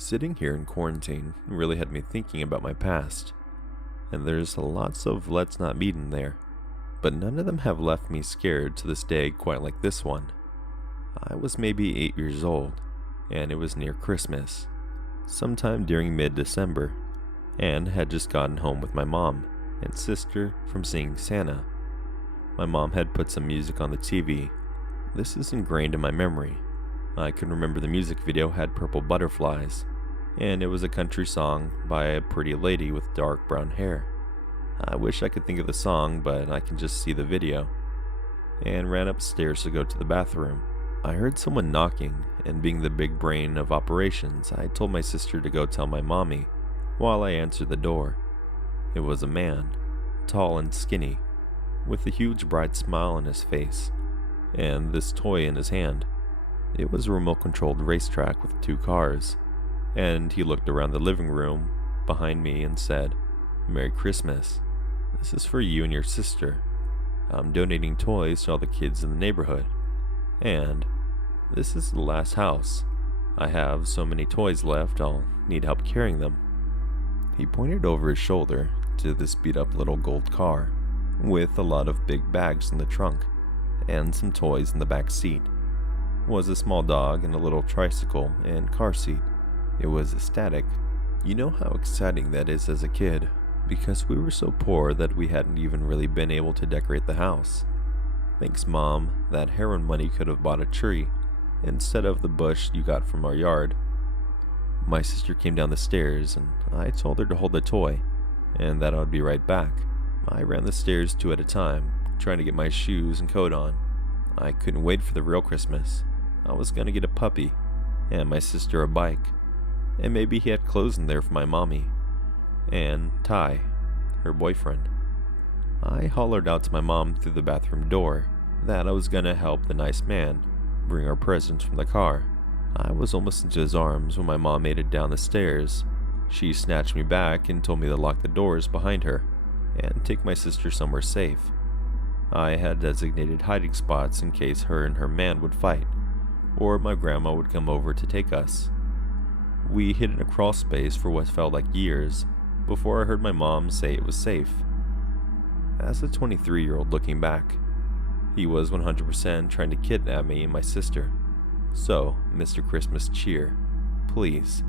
Sitting here in quarantine really had me thinking about my past, and there's lots of let's not meet in there, but none of them have left me scared to this day quite like this one. I was maybe 8 years old, and it was near Christmas, sometime during mid-December, and had just gotten home with my mom and sister from seeing Santa. My mom had put some music on the TV. This is ingrained in my memory. I can remember the music video had purple butterflies, and it was a country song by a pretty lady with dark brown hair. I wish I could think of the song, but I can just see the video, and ran upstairs to go to the bathroom. I heard someone knocking, and being the big brain of operations, I told my sister to go tell my mommy while I answered the door. It was a man, tall and skinny, with a huge bright smile on his face, and this toy in his hand. It was a remote-controlled racetrack with 2 cars, and he looked around the living room behind me and said, "Merry Christmas. This is for you and your sister. I'm donating toys to all the kids in the neighborhood, and this is the last house. I have so many toys left, I'll need help carrying them." He pointed over his shoulder to this beat-up little gold car with a lot of big bags in the trunk and some toys in the back seat. Was a small dog and a little tricycle and car seat. It was static. You know how exciting that is as a kid, because we were so poor that we hadn't even really been able to decorate the house. Thanks, Mom, that heroin money could have bought a tree instead of the bush you got from our yard. My sister came down the stairs and I told her to hold the toy and that I would be right back. I ran the stairs 2 at a time, trying to get my shoes and coat on. I couldn't wait for the real Christmas. I was gonna get a puppy, and my sister a bike, and maybe he had clothes in there for my mommy, and Ty, her boyfriend. I hollered out to my mom through the bathroom door that I was gonna help the nice man bring our presents from the car. I was almost into his arms when my mom made it down the stairs. She snatched me back and told me to lock the doors behind her and take my sister somewhere safe. I had designated hiding spots in case her and her man would fight, or my grandma would come over to take us. We hid in a crawl space for what felt like years before I heard my mom say it was safe. As a 23-year-old looking back, he was 100% trying to kidnap me and my sister. So, Mr. Christmas Cheer, please,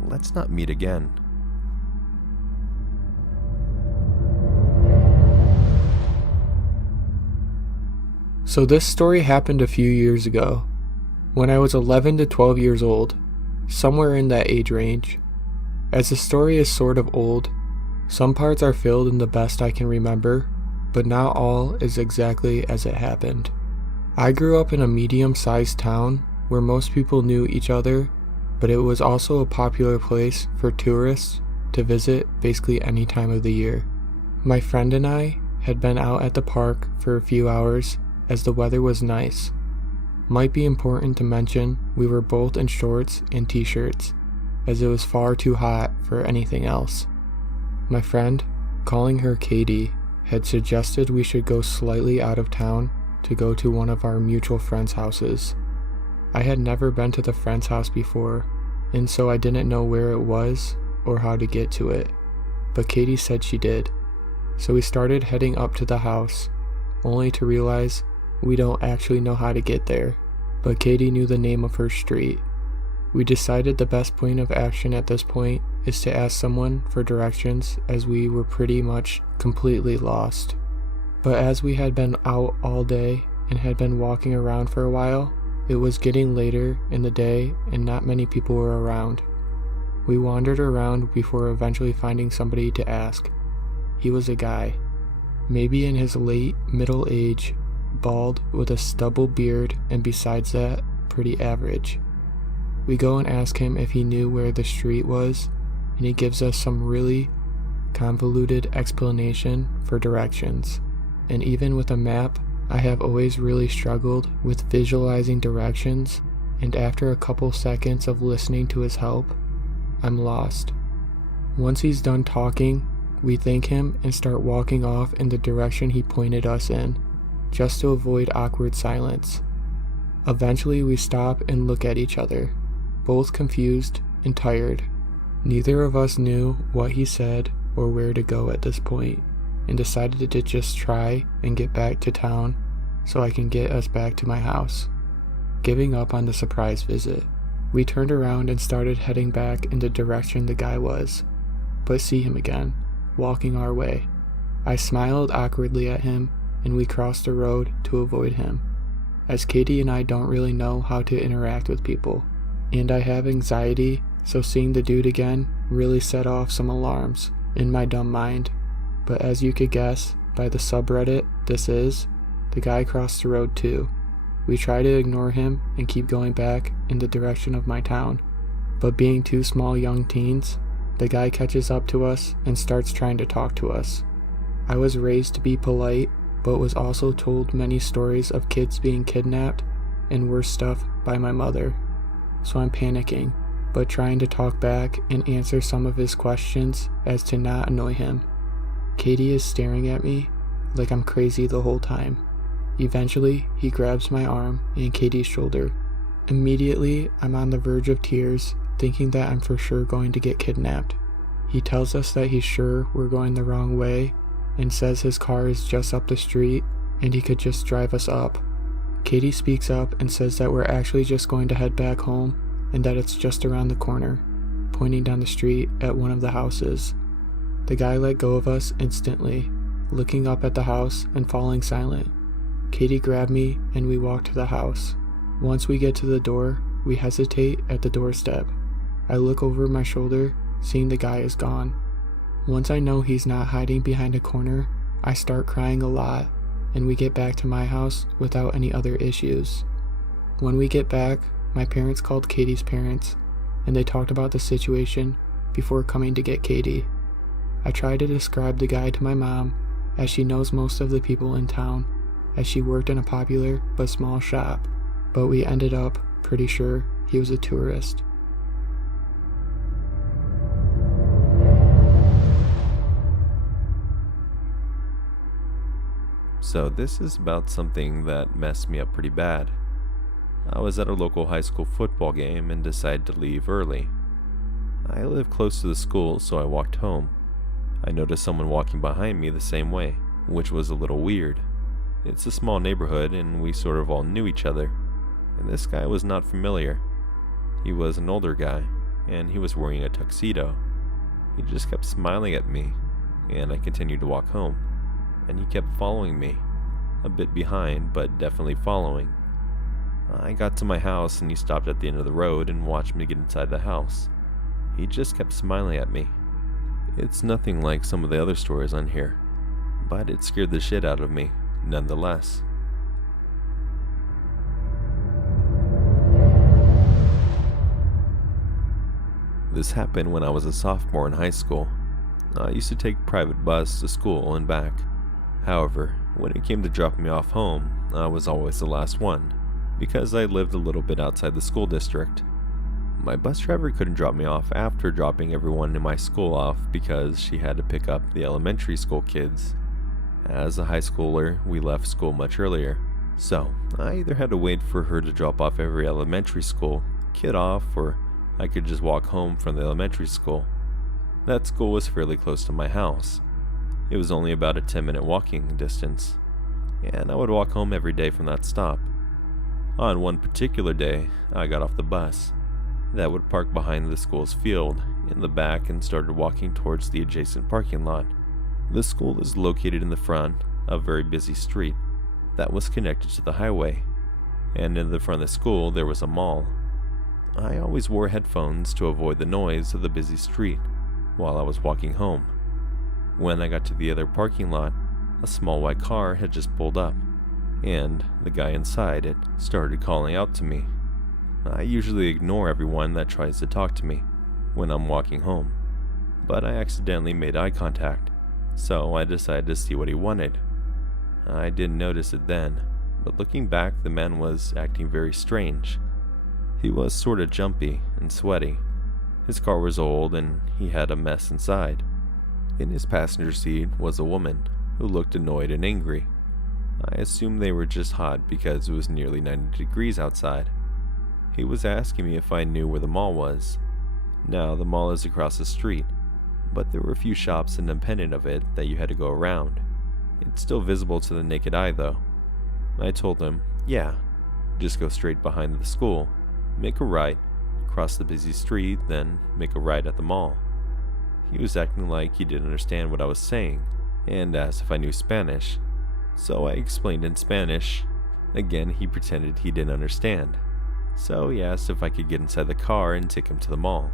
let's not meet again. So this story happened a few years ago, when I was 11 to 12 years old, somewhere in that age range. As the story is sort of old, some parts are filled in the best I can remember, but not all is exactly as it happened. I grew up in a medium-sized town where most people knew each other, but it was also a popular place for tourists to visit basically any time of the year. My friend and I had been out at the park for a few hours as the weather was nice. Might be important to mention we were both in shorts and t-shirts, as it was far too hot for anything else. My friend, calling her Katie, had suggested we should go slightly out of town to go to one of our mutual friends' houses. I had never been to the friend's house before, and so I didn't know where it was or how to get to it, but Katie said she did. So we started heading up to the house, only to realize we don't actually know how to get there, but Katie knew the name of her street. We decided the best point of action at this point is to ask someone for directions, as we were pretty much completely lost. But as we had been out all day and had been walking around for a while, it was getting later in the day and not many people were around. We wandered around before eventually finding somebody to ask. He was a guy, maybe in his late middle age, bald with a stubble beard, and besides that, pretty average. We go and ask him if he knew where the street was, and he gives us some really convoluted explanation for directions. And even with a map, I have always really struggled with visualizing directions, and after a couple seconds of listening to his help, I'm lost. Once he's done talking, we thank him and start walking off in the direction he pointed us in, just to avoid awkward silence. Eventually we stop and look at each other, both confused and tired. Neither of us knew what he said or where to go at this point, and decided to just try and get back to town so I can get us back to my house. Giving up on the surprise visit, we turned around and started heading back in the direction the guy was, but see him again, walking our way. I smiled awkwardly at him, and we crossed the road to avoid him, as Katie and I don't really know how to interact with people, and I have anxiety, so seeing the dude again really set off some alarms in my dumb mind. But as you could guess by the subreddit this is, the guy crossed the road too. We try to ignore him and keep going back in the direction of my town, but being two small young teens, the guy catches up to us and starts trying to talk to us. I was raised to be polite, but was also told many stories of kids being kidnapped and worse stuff by my mother. So I'm panicking, but trying to talk back and answer some of his questions as to not annoy him. Katie is staring at me like I'm crazy the whole time. Eventually, he grabs my arm and Katie's shoulder. Immediately, I'm on the verge of tears, thinking that I'm for sure going to get kidnapped. He tells us that he's sure we're going the wrong way and says his car is just up the street and he could just drive us up. Katie speaks up and says that we're actually just going to head back home and that it's just around the corner, pointing down the street at one of the houses. The guy let go of us instantly, looking up at the house and falling silent. Katie grabbed me and we walked to the house. Once we get to the door, we hesitate at the doorstep. I look over my shoulder, seeing the guy is gone. Once I know he's not hiding behind a corner, I start crying a lot, and we get back to my house without any other issues. When we get back, my parents called Katie's parents, and they talked about the situation before coming to get Katie. I tried to describe the guy to my mom, as she knows most of the people in town, as she worked in a popular but small shop, but we ended up pretty sure he was a tourist. So this is about something that messed me up pretty bad. I was at a local high school football game and decided to leave early. I live close to the school, so I walked home. I noticed someone walking behind me the same way, which was a little weird. It's a small neighborhood and we sort of all knew each other, and this guy was not familiar. He was an older guy, and he was wearing a tuxedo. He just kept smiling at me, and I continued to walk home. And he kept following me, a bit behind, but definitely following. I got to my house and he stopped at the end of the road and watched me get inside the house. He just kept smiling at me. It's nothing like some of the other stories on here, but it scared the shit out of me, nonetheless. This happened when I was a sophomore in high school. I used to take private bus to school and back. However, when it came to dropping me off home, I was always the last one, because I lived a little bit outside the school district. My bus driver couldn't drop me off after dropping everyone in my school off because she had to pick up the elementary school kids. As a high schooler, we left school much earlier, so I either had to wait for her to drop off every elementary school kid off, or I could just walk home from the elementary school. That school was fairly close to my house. It was only about a 10-minute walking distance, and I would walk home every day from that stop. On one particular day, I got off the bus that would park behind the school's field in the back and started walking towards the adjacent parking lot. The school is located in the front of a very busy street that was connected to the highway, and in the front of the school there was a mall. I always wore headphones to avoid the noise of the busy street while I was walking home. When I got to the other parking lot, a small white car had just pulled up, and the guy inside it started calling out to me. I usually ignore everyone that tries to talk to me when I'm walking home, but I accidentally made eye contact, so I decided to see what he wanted. I didn't notice it then, but looking back, the man was acting very strange. He was sort of jumpy and sweaty. His car was old and he had a mess inside. In his passenger seat was a woman who looked annoyed and angry. I assumed they were just hot because it was nearly 90 degrees outside. He was asking me if I knew where the mall was. Now, the mall is across the street, but there were a few shops independent of it that you had to go around. It's still visible to the naked eye though. I told him, yeah, just go straight behind the school, make a right, cross the busy street, then make a right at the mall. He was acting like he didn't understand what I was saying, and asked if I knew Spanish. So I explained in Spanish. Again, he pretended he didn't understand. So he asked if I could get inside the car and take him to the mall.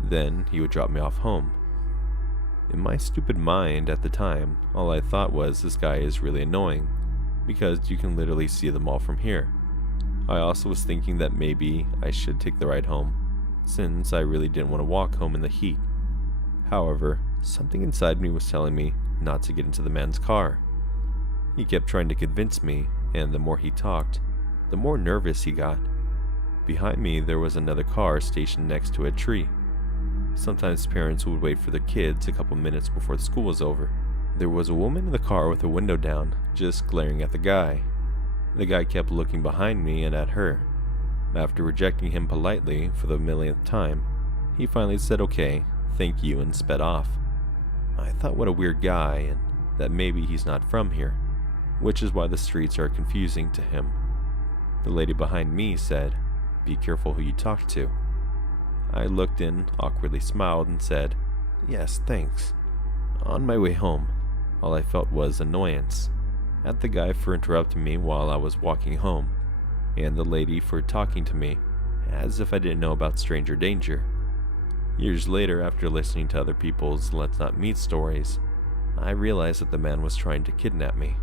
Then he would drop me off home. In my stupid mind at the time, all I thought was this guy is really annoying, because you can literally see the mall from here. I also was thinking that maybe I should take the ride home, since I really didn't want to walk home in the heat. However, something inside me was telling me not to get into the man's car. He kept trying to convince me, and the more he talked, the more nervous he got. Behind me there was another car stationed next to a tree. Sometimes parents would wait for their kids a couple minutes before the school was over. There was a woman in the car with her window down, just glaring at the guy. The guy kept looking behind me and at her. After rejecting him politely for the millionth time, he finally said okay, thank you, and sped off. I thought what a weird guy, and that maybe he's not from here, which is why the streets are confusing to him. The lady behind me said, "Be careful who you talk to." I looked in, awkwardly smiled, and said, "Yes, thanks." On my way home, all I felt was annoyance at the guy for interrupting me while I was walking home, and the lady for talking to me as if I didn't know about stranger danger. Years later, after listening to other people's Let's Not Meet stories, I realized that the man was trying to kidnap me.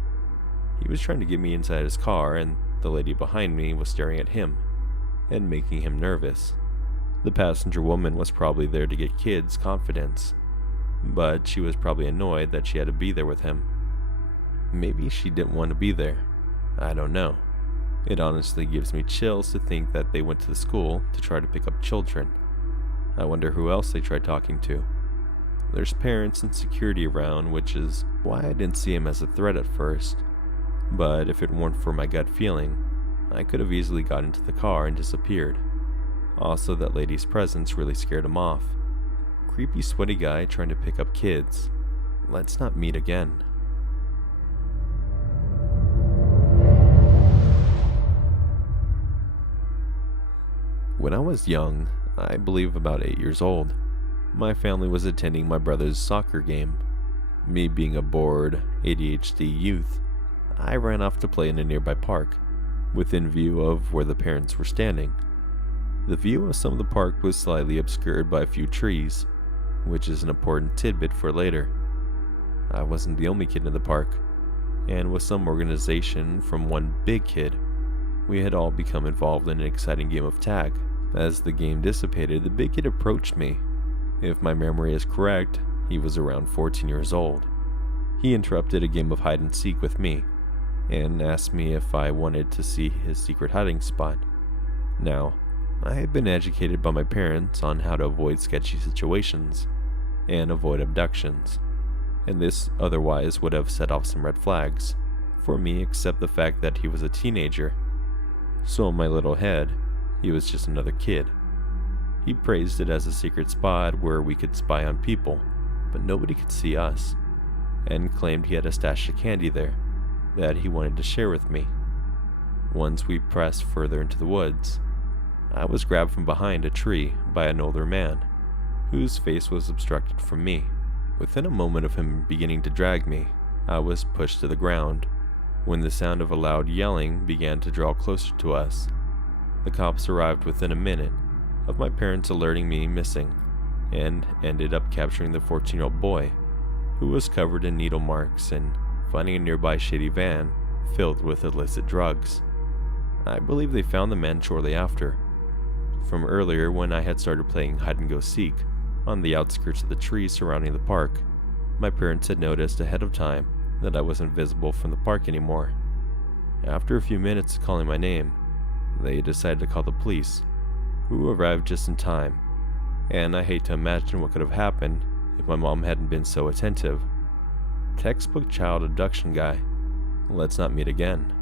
He was trying to get me inside his car, and the lady behind me was staring at him and making him nervous. The passenger woman was probably there to get kids' confidence, but she was probably annoyed that she had to be there with him. Maybe she didn't want to be there. I don't know. It honestly gives me chills to think that they went to the school to try to pick up children. I wonder who else they tried talking to. There's parents and security around, which is why I didn't see him as a threat at first. But if it weren't for my gut feeling, I could have easily got into the car and disappeared. Also, that lady's presence really scared him off. Creepy, sweaty guy trying to pick up kids. Let's not meet again. When I was young, I believe about 8 years old, my family was attending my brother's soccer game. Me being a bored, ADHD youth, I ran off to play in a nearby park, within view of where the parents were standing. The view of some of the park was slightly obscured by a few trees, which is an important tidbit for later. I wasn't the only kid in the park, and with some organization from one big kid, we had all become involved in an exciting game of tag. As the game dissipated, the big kid approached me. If my memory is correct, he was around 14 years old. He interrupted a game of hide and seek with me, and asked me if I wanted to see his secret hiding spot. Now, I had been educated by my parents on how to avoid sketchy situations and avoid abductions, and this otherwise would have set off some red flags for me, except the fact that he was a teenager. So in my little head, he was just another kid. He praised it as a secret spot where we could spy on people, but nobody could see us, and claimed he had a stash of candy there that he wanted to share with me. Once we pressed further into the woods, I was grabbed from behind a tree by an older man, whose face was obstructed from me. Within a moment of him beginning to drag me, I was pushed to the ground, when the sound of a loud yelling began to draw closer to us. The cops arrived within a minute of my parents alerting me missing, and ended up capturing the 14-year-old boy, who was covered in needle marks, and finding a nearby shady van filled with illicit drugs. I believe they found the man shortly after. From earlier, when I had started playing hide-and-go-seek on the outskirts of the trees surrounding the park, my parents had noticed ahead of time that I wasn't visible from the park anymore. After a few minutes of calling my name, they decided to call the police, who arrived just in time, and I hate to imagine what could have happened if my mom hadn't been so attentive. Textbook child abduction guy. Let's not meet again.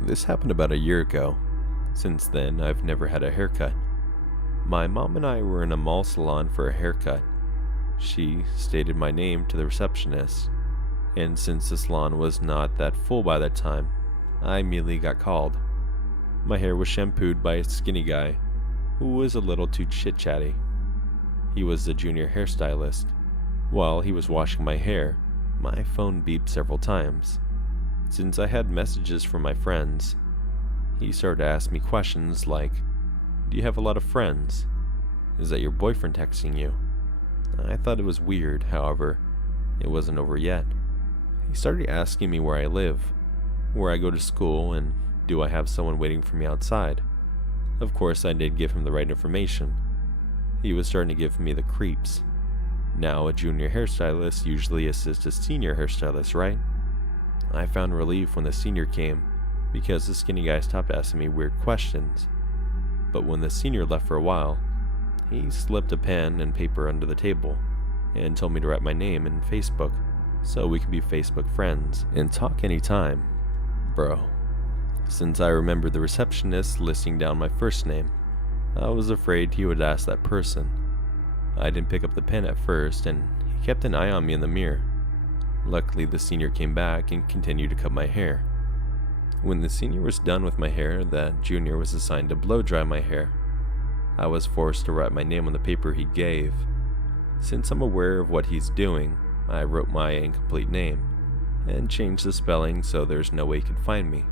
This happened about a year ago. Since then, I've never had a haircut. My mom and I were in a mall salon for a haircut. She stated my name to the receptionist, and since the salon was not that full by that time, I immediately got called. My hair was shampooed by a skinny guy who was a little too chit-chatty. He was the junior hairstylist. While he was washing my hair, my phone beeped several times. Since I had messages from my friends, he started to ask me questions like, "Do you have a lot of friends? Is that your boyfriend texting you?" I thought it was weird, however, it wasn't over yet. He started asking me where I live, where I go to school, and do I have someone waiting for me outside. Of course, I did give him the right information. He was starting to give me the creeps. Now, a junior hairstylist usually assists a senior hairstylist, right? I found relief when the senior came, because the skinny guy stopped asking me weird questions. But when the senior left for a while, he slipped a pen and paper under the table and told me to write my name in Facebook so we could be Facebook friends and talk anytime. Bro. Since I remembered the receptionist listing down my first name, I was afraid he would ask that person. I didn't pick up the pen at first, and he kept an eye on me in the mirror. Luckily, the senior came back and continued to cut my hair. When the senior was done with my hair, that junior was assigned to blow dry my hair. I was forced to write my name on the paper he gave. Since I'm aware of what he's doing, I wrote my incomplete name and changed the spelling so there's no way he could find me.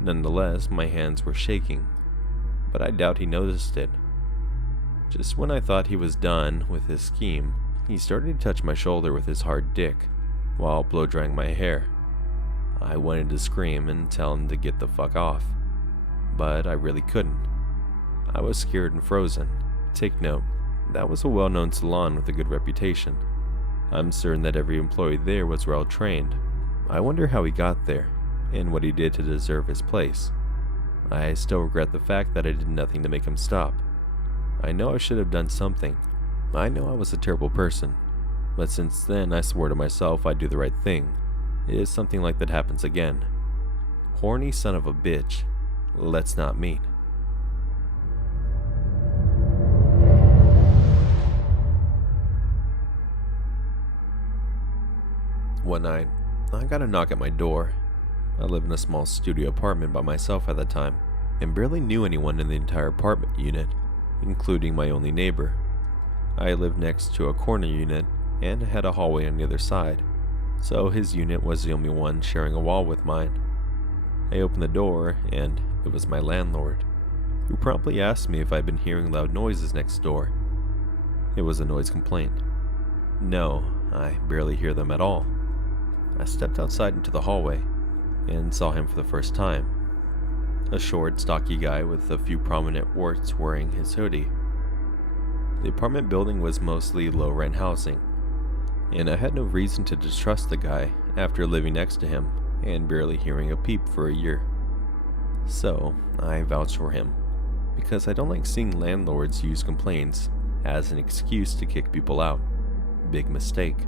Nonetheless, my hands were shaking, but I doubt he noticed it. Just when I thought he was done with his scheme, he started to touch my shoulder with his hard dick while blow drying my hair. I wanted to scream and tell him to get the fuck off, but I really couldn't. I was scared and frozen. Take note, that was a well-known salon with a good reputation. I'm certain that every employee there was well trained. I wonder how he got there, and what he did to deserve his place. I still regret the fact that I did nothing to make him stop. I know I should have done something. I know I was a terrible person, but since then I swore to myself I'd do the right thing. If something like that happens again. Horny son of a bitch, let's not meet. One night, I got a knock at my door. I live in a small studio apartment by myself at the time, and barely knew anyone in the entire apartment unit, including my only neighbor. I lived next to a corner unit and had a hallway on the other side, so his unit was the only one sharing a wall with mine. I opened the door, and it was my landlord, who promptly asked me if I'd been hearing loud noises next door. It was a noise complaint. No, I barely hear them at all. I stepped outside into the hallway and saw him for the first time. A short, stocky guy with a few prominent warts wearing his hoodie. The apartment building was mostly low-rent housing, and I had no reason to distrust the guy after living next to him and barely hearing a peep for a year. So, I vouched for him, because I don't like seeing landlords use complaints as an excuse to kick people out. Big mistake.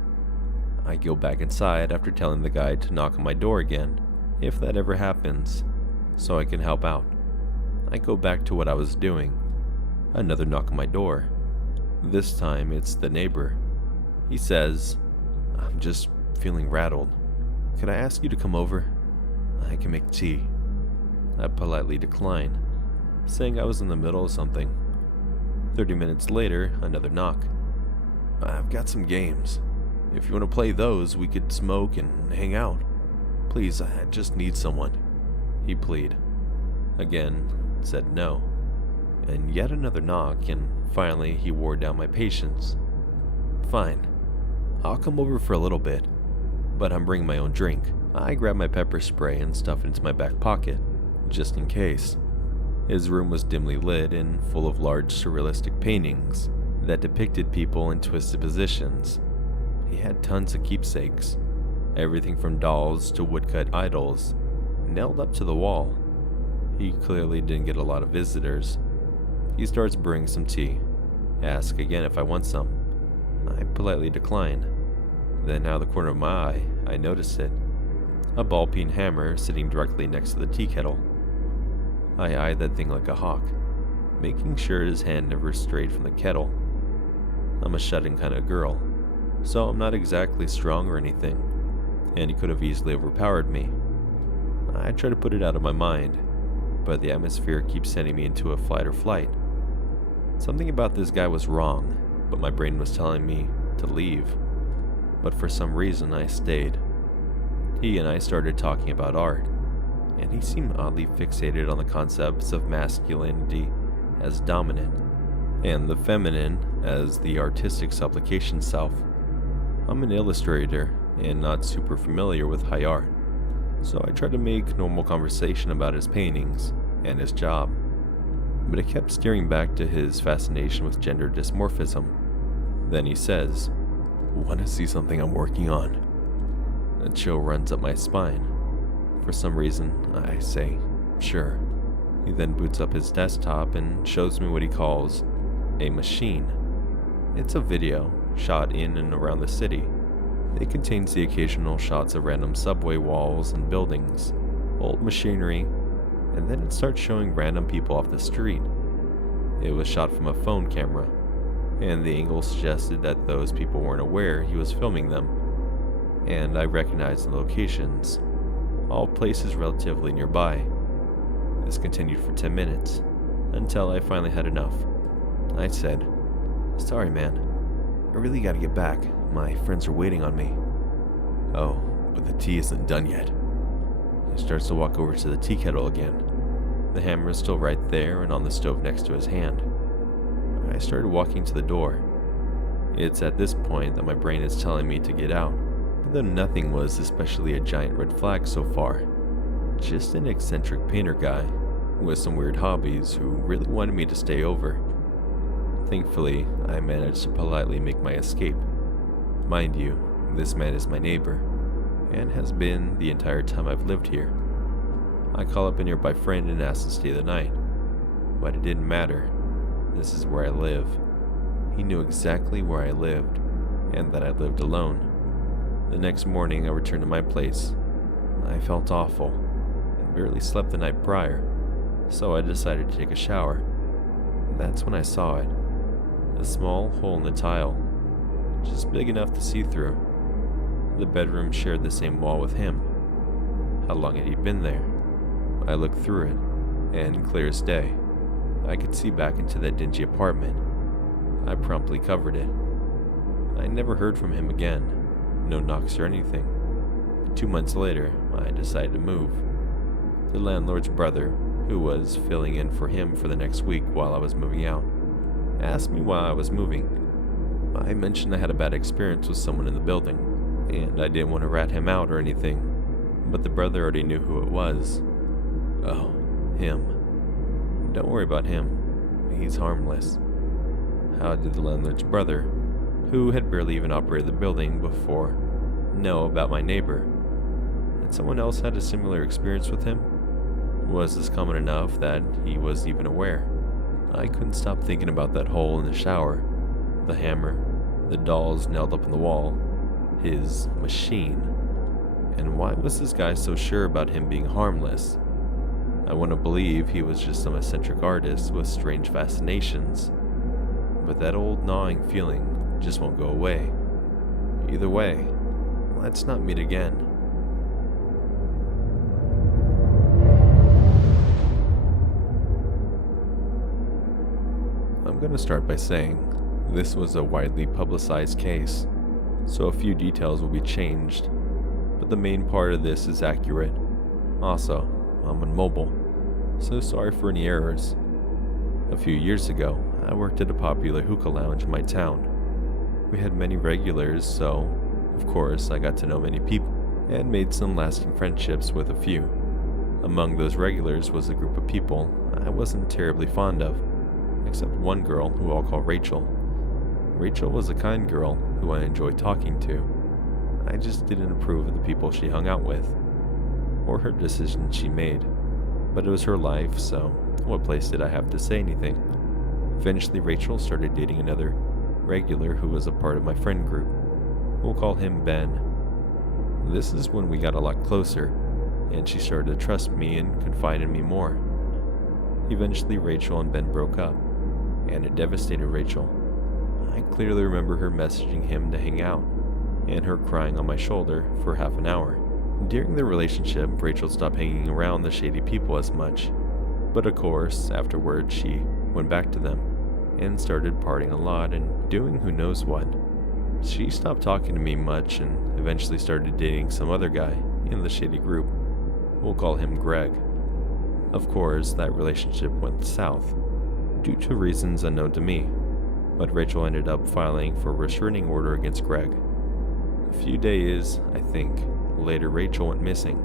I go back inside after telling the guy to knock on my door again, if that ever happens, so I can help out. I go back to what I was doing. Another knock on my door. This time it's the neighbor. He says, "I'm just feeling rattled. Could I ask you to come over? I can make tea." I politely decline, saying I was in the middle of something. 30 minutes later, another knock. "I've got some games. If you want to play those, we could smoke and hang out. Please, I just need someone," he pleaded. Again, said no. And yet another knock, and finally he wore down my patience. "Fine, I'll come over for a little bit, but I'm bringing my own drink." I grabbed my pepper spray and stuffed it into my back pocket, just in case. His room was dimly lit and full of large surrealistic paintings that depicted people in twisted positions. He had tons of keepsakes, everything from dolls to woodcut idols, nailed up to the wall. He clearly didn't get a lot of visitors. He starts brewing some tea, asks again if I want some. I politely decline. Then out of the corner of my eye, I notice it. a ball-peen hammer sitting directly next to the tea kettle. I eyed that thing like a hawk, making sure his hand never strayed from the kettle. I'm a shut-in kind of girl, so I'm not exactly strong or anything, and he could have easily overpowered me. I try to put it out of my mind, but the atmosphere keeps sending me into a flight or flight. Something about this guy was wrong, but my brain was telling me to leave. But for some reason I stayed. He and I started talking about art, and he seemed oddly fixated on the concepts of masculinity as dominant, and the feminine as the artistic supplication self. I'm an illustrator and not super familiar with high art, so I tried to make normal conversation about his paintings and his job, but it kept steering back to his fascination with gender dysmorphism. Then he says, "Want to see something I'm working on?" A chill runs up my spine. For some reason, I say, "Sure." He then boots up his desktop and shows me what he calls a machine. It's a video shot in and around the city. It contains the occasional shots of random subway walls and buildings, old machinery, and then it starts showing random people off the street. It was shot from a phone camera, and the angle suggested that those people weren't aware he was filming them, and I recognized the locations, all places relatively nearby. This continued for 10 minutes, until I finally had enough. I said, "Sorry man, I really gotta get back. My friends are waiting on me." "Oh, but the tea isn't done yet." He starts to walk over to the tea kettle again. The hammer is still right there and on the stove next to his hand. I started walking to the door. It's at this point that my brain is telling me to get out, but though nothing was especially a giant red flag so far. Just an eccentric painter guy with some weird hobbies who really wanted me to stay over. Thankfully, I managed to politely make my escape. Mind you, this man is my neighbor, and has been the entire time I've lived here. I call up a nearby friend and ask to stay the night, but it didn't matter. This is where I live. He knew exactly where I lived, and that I lived alone. The next morning I returned to my place. I felt awful. I barely slept the night prior, so I decided to take a shower. That's when I saw it. A small hole in the tile, just big enough to see through. The bedroom shared the same wall with him. How long had he been there? I looked through it, and clear as day, I could see back into that dingy apartment. I promptly covered it. I never heard from him again, no knocks or anything. 2 months later, I decided to move. The landlord's brother, who was filling in for him for the next week while I was moving out, asked me why I was moving. I mentioned I had a bad experience with someone in the building, and I didn't want to rat him out or anything, but the brother already knew who it was. "Oh, him. Don't worry about him. He's harmless." How did the landlord's brother, who had barely even operated the building before, know about my neighbor? Had someone else had a similar experience with him? Was this common enough that he wasn't even aware? I couldn't stop thinking about that hole in the shower, the hammer, the dolls nailed up on the wall, his machine. And why was this guy so sure about him being harmless? I want to believe he was just some eccentric artist with strange fascinations, but that old gnawing feeling just won't go away. Either way, let's not meet again. I'm going to start by saying this was a widely publicized case, so a few details will be changed, but the main part of this is accurate. Also, I'm on mobile, so sorry for any errors. A few years ago, I worked at a popular hookah lounge in my town. We had many regulars, so, of course, I got to know many people, and made some lasting friendships with a few. Among those regulars was a group of people I wasn't terribly fond of, except one girl who I'll call Rachel. Rachel was a kind girl who I enjoyed talking to. I just didn't approve of the people she hung out with, or her decisions she made. But it was her life, so what place did I have to say anything? Eventually Rachel started dating another regular who was a part of my friend group. We'll call him Ben. This is when we got a lot closer, and she started to trust me and confide in me more. Eventually, Rachel and Ben broke up, and it devastated Rachel. I clearly remember her messaging him to hang out, and her crying on my shoulder for half an hour. During their relationship, Rachel stopped hanging around the shady people as much, but of course, afterwards she went back to them, and started partying a lot and doing who knows what. She stopped talking to me much and eventually started dating some other guy in the shady group. We'll call him Greg. Of course, that relationship went south, due to reasons unknown to me, but Rachel ended up filing for a restraining order against Greg. A few days, I think, later Rachel went missing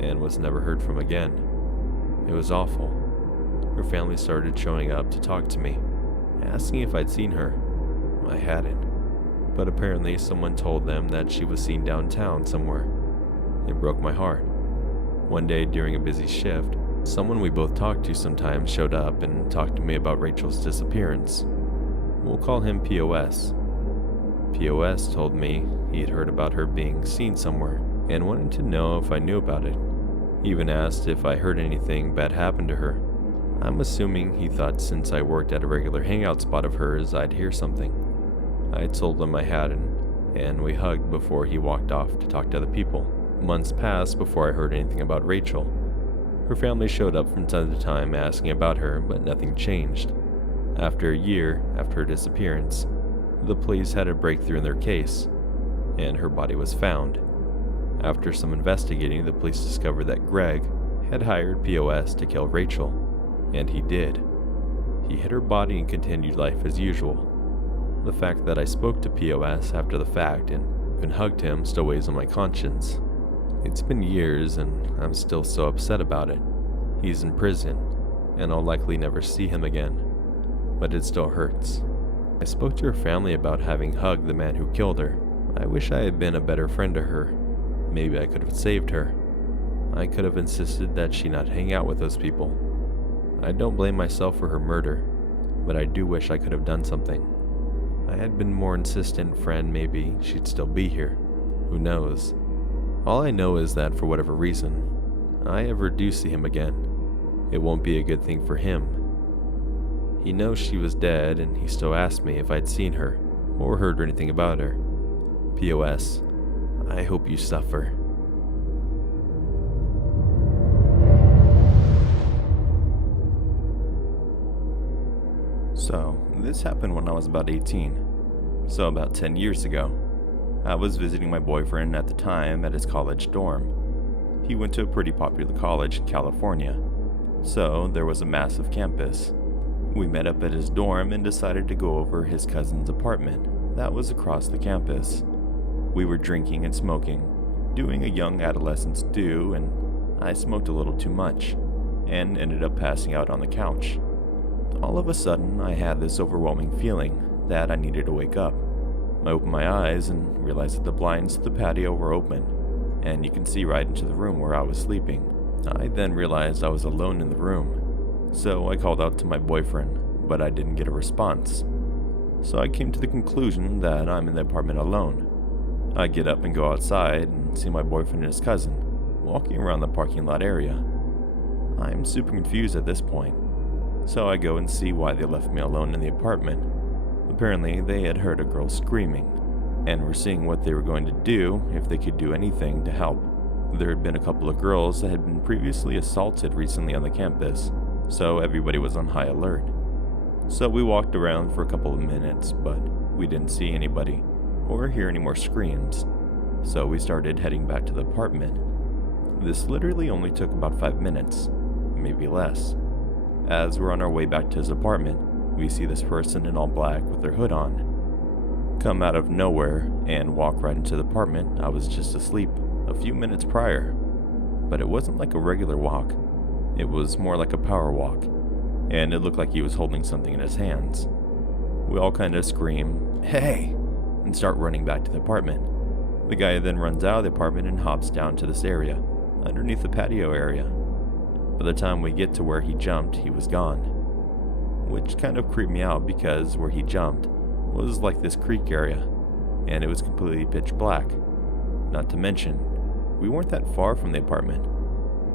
and was never heard from again. It was awful. Her family started showing up to talk to me, asking if I'd seen her. I hadn't, but apparently someone told them that she was seen downtown somewhere. It broke my heart. One day during a busy shift, someone we both talked to sometimes showed up and talked to me about Rachel's disappearance. We'll call him POS. POS told me he had heard about her being seen somewhere and wanted to know if I knew about it. He even asked if I heard anything bad happen to her. I'm assuming he thought since I worked at a regular hangout spot of hers, I'd hear something. I told him I hadn't, and we hugged before he walked off to talk to other people. Months passed before I heard anything about Rachel. Her family showed up from time to time asking about her, but nothing changed. After a year after her disappearance, the police had a breakthrough in their case, and her body was found. After some investigating, the police discovered that Greg had hired POS to kill Rachel, and he did. He hid her body and continued life as usual. The fact that I spoke to POS after the fact and even hugged him still weighs on my conscience. It's been years and I'm still so upset about it. He's in prison, and I'll likely never see him again, but it still hurts. I spoke to her family about having hugged the man who killed her. I wish I had been a better friend to her. Maybe I could have saved her. I could have insisted that she not hang out with those people. I don't blame myself for her murder, but I do wish I could have done something. I had been more insistent friend, maybe she'd still be here. Who knows? All I know is that for whatever reason, I ever do see him again, it won't be a good thing for him. He knows she was dead, and he still asked me if I'd seen her or heard anything about her. POS, I hope you suffer. So, this happened when I was about 18, so about 10 years ago. I was visiting my boyfriend at the time at his college dorm. He went to a pretty popular college in California, so there was a massive campus. We met up at his dorm and decided to go over his cousin's apartment that was across the campus. We were drinking and smoking, doing a young adolescent's do, and I smoked a little too much, and ended up passing out on the couch. All of a sudden, I had this overwhelming feeling that I needed to wake up. I opened my eyes and realized that the blinds to the patio were open, and you can see right into the room where I was sleeping. I then realized I was alone in the room, so I called out to my boyfriend, but I didn't get a response. So I came to the conclusion that I'm in the apartment alone. I get up and go outside and see my boyfriend and his cousin walking around the parking lot area. I'm super confused at this point, so I go and see why they left me alone in the apartment. Apparently, they had heard a girl screaming, and were seeing what they were going to do if they could do anything to help. There had been a couple of girls that had been previously assaulted recently on the campus, so everybody was on high alert. So we walked around for a couple of minutes, but we didn't see anybody or hear any more screams, so we started heading back to the apartment. This literally only took about 5 minutes, maybe less. As we're on our way back to his apartment, we see this person in all black with their hood on come out of nowhere and walk right into the apartment I was just asleep a few minutes prior. But it wasn't like a regular walk, it was more like a power walk, and it looked like he was holding something in his hands. We all kind of scream, "Hey!" and start running back to the apartment. The guy then runs out of the apartment and hops down to this area, underneath the patio area. By the time we get to where he jumped, he was gone. Which kind of creeped me out because where he jumped was like this creek area, and it was completely pitch black. Not to mention, we weren't that far from the apartment,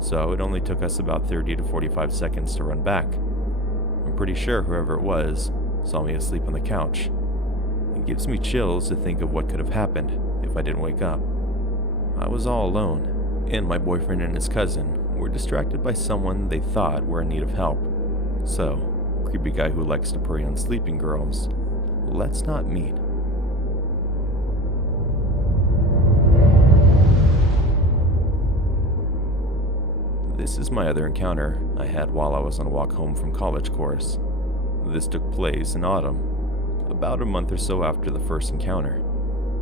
so it only took us about 30 to 45 seconds to run back. I'm pretty sure whoever it was saw me asleep on the couch. It gives me chills to think of what could have happened if I didn't wake up. I was all alone, and my boyfriend and his cousin were distracted by someone they thought were in need of help. So, creepy guy who likes to prey on sleeping girls, let's not meet. This is my other encounter I had while I was on a walk home from college course. This took place in autumn, about a month or so after the first encounter,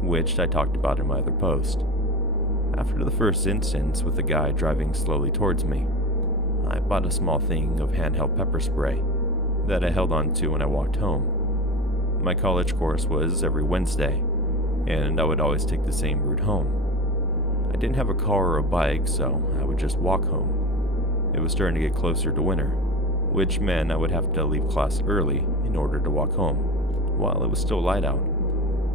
which I talked about in my other post. After the first instance with the guy driving slowly towards me, I bought a small thing of handheld pepper spray that I held on to when I walked home. My college course was every Wednesday, and I would always take the same route home. I didn't have a car or a bike, so I would just walk home. It was starting to get closer to winter, which meant I would have to leave class early in order to walk home, while it was still light out.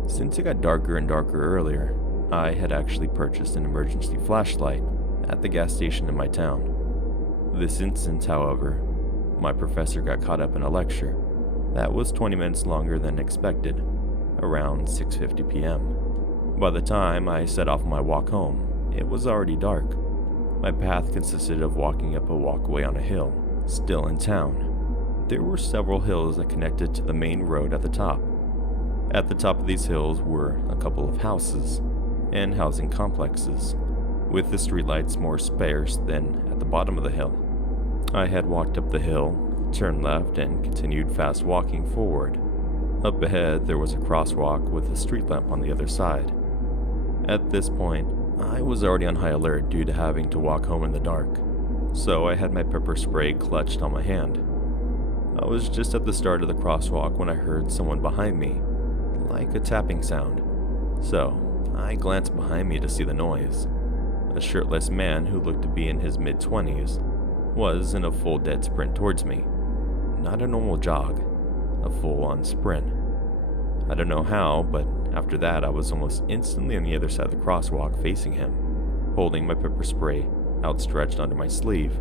Since it got darker and darker earlier, I had actually purchased an emergency flashlight at the gas station in my town. This instance, however, my professor got caught up in a lecture that was 20 minutes longer than expected, around 6:50 p.m. By the time I set off my walk home, it was already dark. My path consisted of walking up a walkway on a hill, still in town. There were several hills that connected to the main road at the top. At the top of these hills were a couple of houses and housing complexes, with the streetlights more sparse than at the bottom of the hill. I had walked up the hill, turned left, and continued fast walking forward. Up ahead, there was a crosswalk with a street lamp on the other side. At this point, I was already on high alert due to having to walk home in the dark, so I had my pepper spray clutched on my hand. I was just at the start of the crosswalk when I heard someone behind me, like a tapping sound. So, I glanced behind me to see the noise. A shirtless man who looked to be in his mid-20s was in a full dead sprint towards me. Not a normal jog, a full-on sprint. I don't know how, but after that I was almost instantly on the other side of the crosswalk facing him, holding my pepper spray outstretched under my sleeve.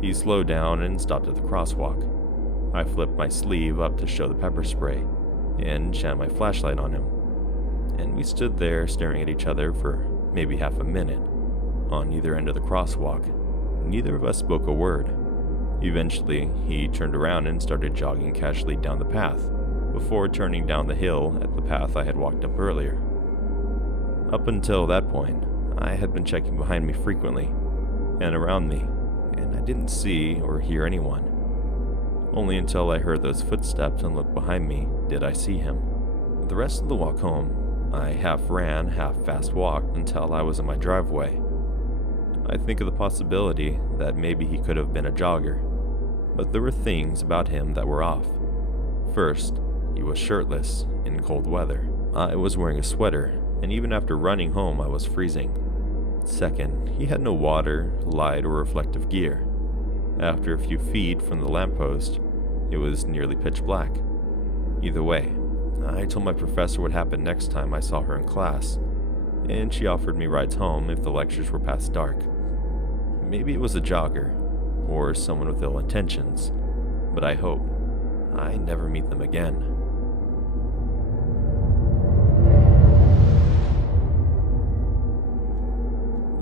He slowed down and stopped at the crosswalk. I flipped my sleeve up to show the pepper spray and shined my flashlight on him. And we stood there staring at each other for maybe half a minute. On either end of the crosswalk, neither of us spoke a word. Eventually, he turned around and started jogging casually down the path, before turning down the hill at the path I had walked up earlier. Up until that point, I had been checking behind me frequently, and around me, and I didn't see or hear anyone. Only until I heard those footsteps and looked behind me did I see him. The rest of the walk home, I half ran, half fast walked until I was in my driveway. I think of the possibility that maybe he could have been a jogger, but there were things about him that were off. First, he was shirtless in cold weather. I was wearing a sweater, and even after running home I was freezing. Second, he had no water, light, or reflective gear. After a few feet from the lamppost, it was nearly pitch black. Either way, I told my professor what happened next time I saw her in class, and she offered me rides home if the lectures were past dark. Maybe it was a jogger, or someone with ill intentions, but I hope I never meet them again.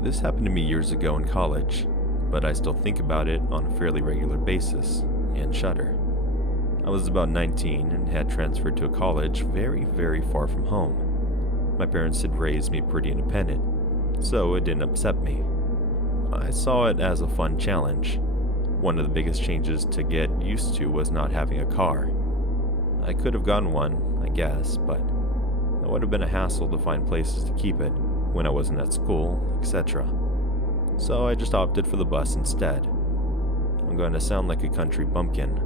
This happened to me years ago in college, but I still think about it on a fairly regular basis, and shudder. I was about 19 and had transferred to a college very, very far from home. My parents had raised me pretty independent, so it didn't upset me. I saw it as a fun challenge. One of the biggest changes to get used to was not having a car. I could have gotten one, I guess, but it would have been a hassle to find places to keep it when I wasn't at school, etc. So I just opted for the bus instead. I'm going to sound like a country bumpkin,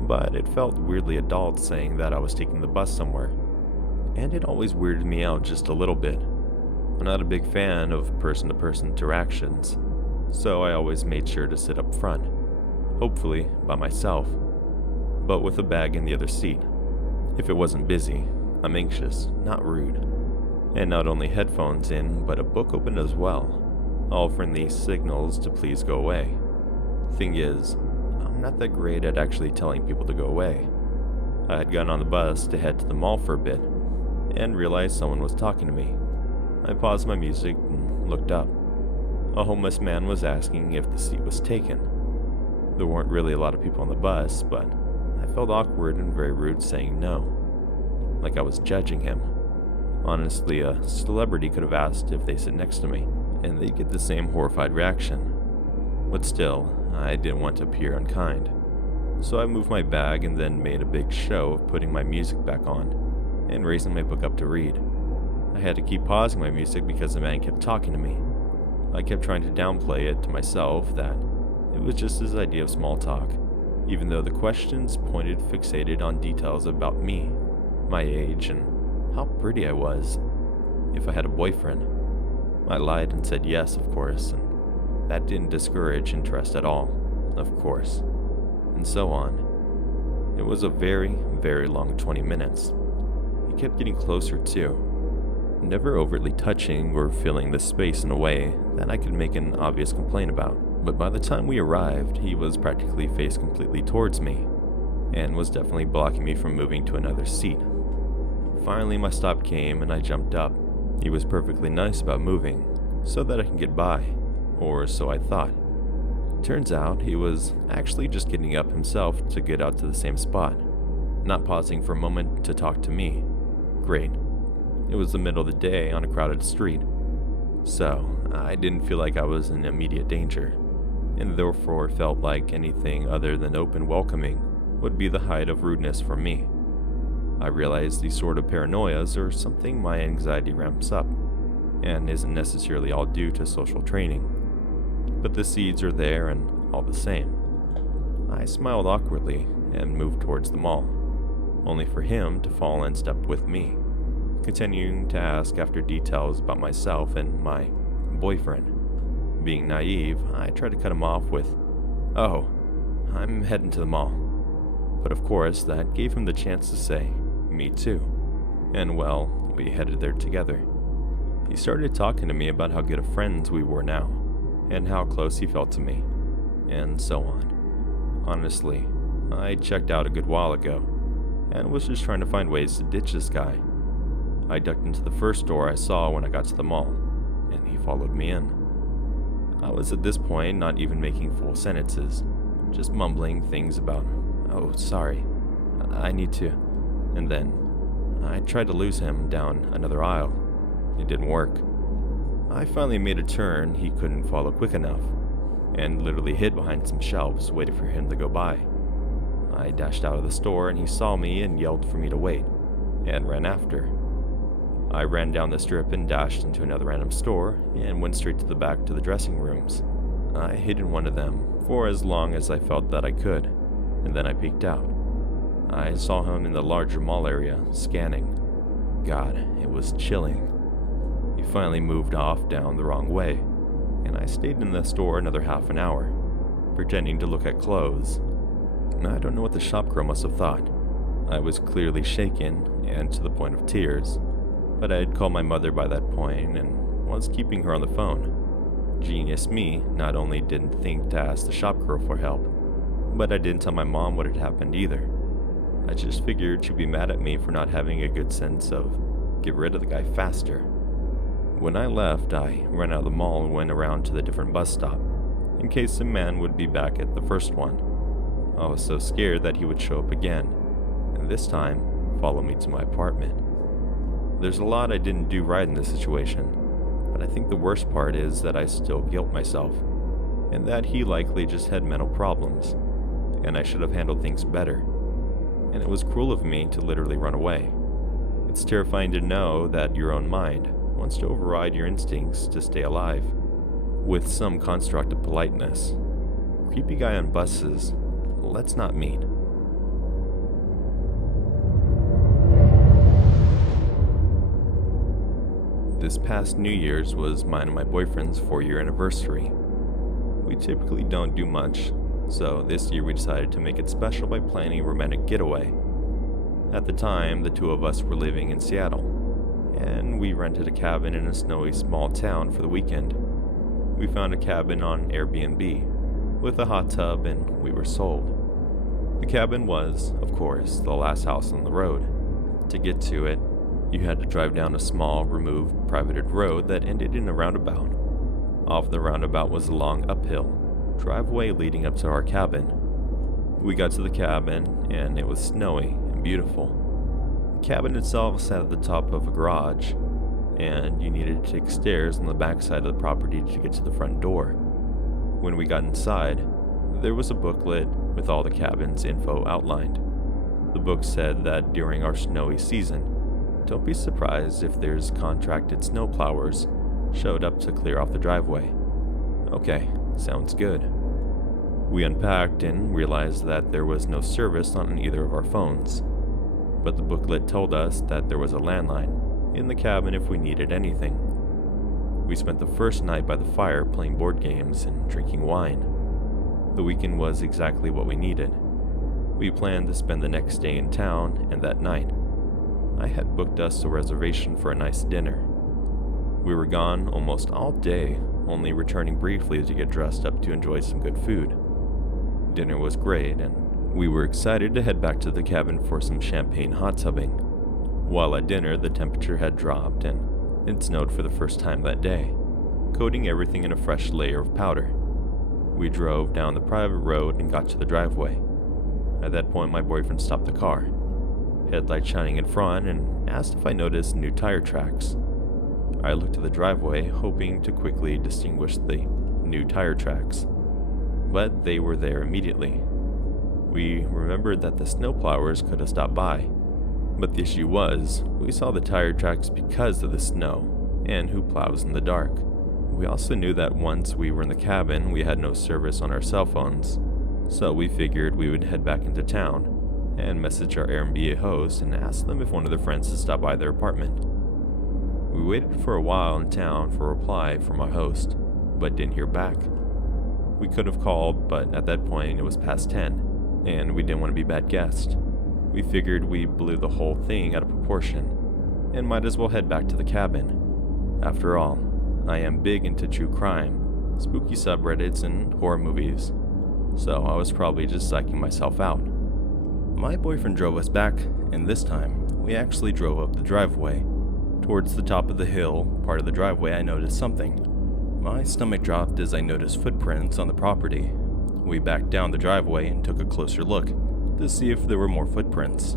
but it felt weirdly adult saying that I was taking the bus somewhere, and it always weirded me out just a little bit. I'm not a big fan of person-to-person interactions, so I always made sure to sit up front, hopefully by myself, but with a bag in the other seat. If it wasn't busy, I'm anxious, not rude. and not only headphones in, but a book open as well, offering these signals to please go away. Thing is, I'm not that great at actually telling people to go away. I had gotten on the bus to head to the mall for a bit, and realized someone was talking to me. I paused my music and looked up. A homeless man was asking if the seat was taken. There weren't really a lot of people on the bus, but I felt awkward and very rude saying no, like I was judging him. Honestly, a celebrity could have asked if they sit next to me, and they'd get the same horrified reaction. But still, I didn't want to appear unkind. So I moved my bag and then made a big show of putting my music back on and raising my book up to read. I had to keep pausing my music because the man kept talking to me. I kept trying to downplay it to myself that it was just his idea of small talk, even though the questions pointed fixated on details about me, my age, and how pretty I was, if I had a boyfriend. I lied and said yes, of course, and that didn't discourage interest at all, of course, and so on. It was a very, very long 20 minutes. He kept getting closer too, never overtly touching or filling the space in a way that I could make an obvious complaint about. But by the time we arrived, he was practically faced completely towards me, and was definitely blocking me from moving to another seat. Finally, my stop came and I jumped up. He was perfectly nice about moving, so that I can get by, or so I thought. Turns out he was actually just getting up himself to get out to the same spot, not pausing for a moment to talk to me. Great. It was the middle of the day on a crowded street, so I didn't feel like I was in immediate danger, and therefore felt like anything other than open welcoming would be the height of rudeness for me. I realized these sort of paranoias are something my anxiety ramps up, and isn't necessarily all due to social training. But the seeds are there and all the same. I smiled awkwardly and moved towards the mall, only for him to fall in step with me, continuing to ask after details about myself and my boyfriend. Being naive, I tried to cut him off with, "Oh, I'm heading to the mall." But of course, that gave him the chance to say, "Me too." And well, we headed there together. He started talking to me about how good of friends we were now, and how close he felt to me, and so on. Honestly, I checked out a good while ago, and was just trying to find ways to ditch this guy. I ducked into the first door I saw when I got to the mall, and he followed me in. I was at this point not even making full sentences, just mumbling things about, "Oh, sorry, I need to," and then I tried to lose him down another aisle. It didn't work. I finally made a turn he couldn't follow quick enough, and literally hid behind some shelves waiting for him to go by. I dashed out of the store and he saw me and yelled for me to wait, and ran after. I ran down the strip and dashed into another random store and went straight to the back to the dressing rooms. I hid in one of them for as long as I felt that I could, and then I peeked out. I saw him in the larger mall area, scanning. God, it was chilling. He finally moved off down the wrong way, and I stayed in the store another half an hour, pretending to look at clothes. I don't know what the shopgirl must have thought. I was clearly shaken, and to the point of tears, but I had called my mother by that point and was keeping her on the phone. Genius me not only didn't think to ask the shopgirl for help, but I didn't tell my mom what had happened either. I just figured she'd be mad at me for not having a good sense of get rid of the guy faster. When I left, I ran out of the mall and went around to the different bus stop, in case the man would be back at the first one. I was so scared that he would show up again, and this time, follow me to my apartment. There's a lot I didn't do right in this situation, but I think the worst part is that I still guilt myself, and that he likely just had mental problems, and I should have handled things better. And it was cruel of me to literally run away. It's terrifying to know that your own mind wants to override your instincts to stay alive, with some construct of politeness. Creepy guy on buses, let's not meet. This past New Year's was mine and my boyfriend's 4-year anniversary. We typically don't do much, so this year we decided to make it special by planning a romantic getaway. At the time, the two of us were living in Seattle, and we rented a cabin in a snowy small town for the weekend. We found a cabin on Airbnb with a hot tub, and we were sold. The cabin was, of course, the last house on the road. To get to it, you had to drive down a small, removed, privated road that ended in a roundabout. Off the roundabout was a long uphill driveway leading up to our cabin. We got to the cabin, and it was snowy and beautiful. The cabin itself sat at the top of a garage, and you needed to take stairs on the back side of the property to get to the front door. When we got inside, there was a booklet with all the cabin's info outlined. The book said that during our snowy season, don't be surprised if there's contracted snowplowers showed up to clear off the driveway. Okay, sounds good. We unpacked and realized that there was no service on either of our phones, but the booklet told us that there was a landline in the cabin if we needed anything. We spent the first night by the fire playing board games and drinking wine. The weekend was exactly what we needed. We planned to spend the next day in town, and that night, I had booked us a reservation for a nice dinner. We were gone almost all day, only returning briefly to get dressed up to enjoy some good food. Dinner was great, and we were excited to head back to the cabin for some champagne hot tubbing. While at dinner, the temperature had dropped, and it snowed for the first time that day, coating everything in a fresh layer of powder. We drove down the private road and got to the driveway. At that point, my boyfriend stopped the car, headlight shining in front, and asked if I noticed new tire tracks. I looked at the driveway, hoping to quickly distinguish the new tire tracks, but they were there immediately. We remembered that the snowplowers could have stopped by, but the issue was, we saw the tire tracks because of the snow, and who plows in the dark? We also knew that once we were in the cabin, we had no service on our cell phones, so we figured we would head back into town and message our Airbnb host and ask them if one of their friends had stopped by their apartment. We waited for a while in town for a reply from our host, but didn't hear back. We could have called, but at that point it was past 10, and we didn't want to be bad guests. We figured we blew the whole thing out of proportion, and might as well head back to the cabin. After all, I am big into true crime, spooky subreddits, and horror movies, so I was probably just psyching myself out. My boyfriend drove us back, and this time, we actually drove up the driveway. Towards the top of the hill, part of the driveway, I noticed something. My stomach dropped as I noticed footprints on the property. We backed down the driveway and took a closer look to see if there were more footprints.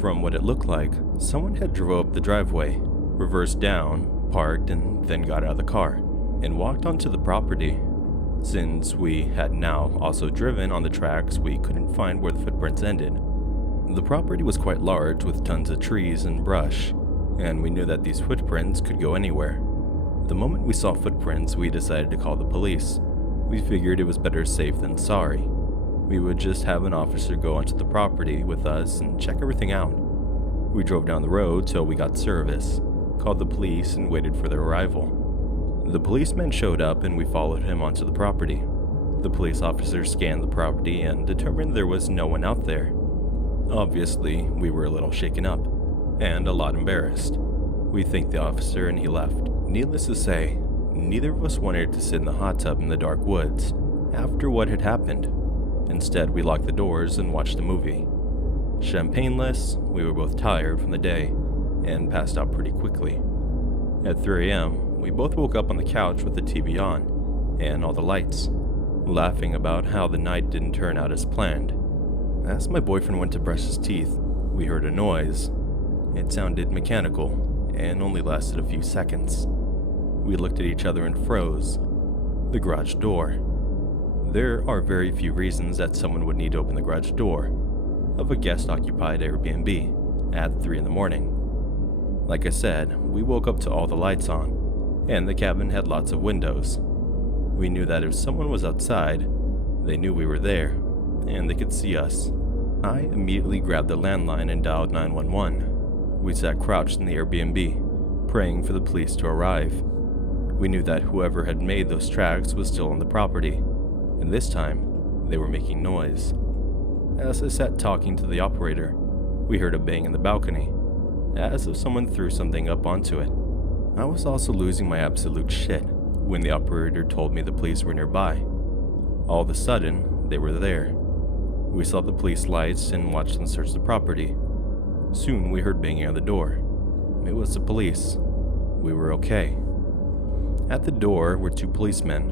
From what it looked like, someone had drove up the driveway, reversed down, parked, and then got out of the car, and walked onto the property. Since we had now also driven on the tracks, we couldn't find where the footprints ended. The property was quite large with tons of trees and brush, and we knew that these footprints could go anywhere. The moment we saw footprints, we decided to call the police. We figured it was better safe than sorry. We would just have an officer go onto the property with us and check everything out. We drove down the road till we got service, called the police, and waited for their arrival. The policeman showed up and we followed him onto the property. The police officer scanned the property and determined there was no one out there. Obviously, we were a little shaken up, and a lot embarrassed. We thanked the officer and he left. Needless to say, neither of us wanted to sit in the hot tub in the dark woods after what had happened. Instead, we locked the doors and watched a movie. Champagne-less, we were both tired from the day and passed out pretty quickly. At 3 a.m., we both woke up on the couch with the TV on and all the lights, laughing about how the night didn't turn out as planned. As my boyfriend went to brush his teeth, we heard a noise. It sounded mechanical and only lasted a few seconds. We looked at each other and froze. The garage door. There are very few reasons that someone would need to open the garage door of a guest-occupied Airbnb at 3 in the morning. Like I said, we woke up to all the lights on, and the cabin had lots of windows. We knew that if someone was outside, they knew we were there, and they could see us. I immediately grabbed the landline and dialed 911. We sat crouched in the Airbnb, praying for the police to arrive. We knew that whoever had made those tracks was still on the property, and this time, they were making noise. As I sat talking to the operator, we heard a bang in the balcony. as if someone threw something up onto it. I was also losing my absolute shit when the operator told me the police were nearby. All of a sudden, they were there. We saw the police lights and watched them search the property. Soon we heard banging on the door. It was the police. We were okay. At the door were two policemen,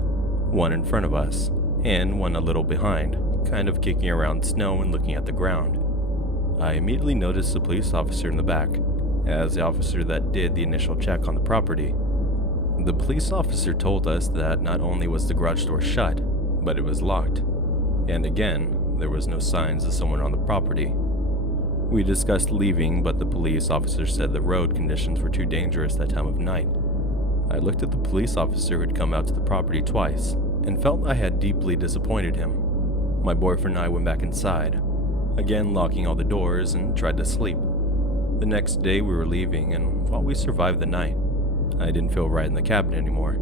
one in front of us, and one a little behind, kind of kicking around snow and looking at the ground. I immediately noticed the police officer in the back, as the officer that did the initial check on the property. The police officer told us that not only was the garage door shut, but it was locked. And again, there was no signs of someone on the property. We discussed leaving, but the police officer said the road conditions were too dangerous that time of night. I looked at the police officer who had come out to the property twice, and felt I had deeply disappointed him. My boyfriend and I went back inside, again locking all the doors, and tried to sleep. The next day we were leaving, and while we survived the night, I didn't feel right in the cabin anymore.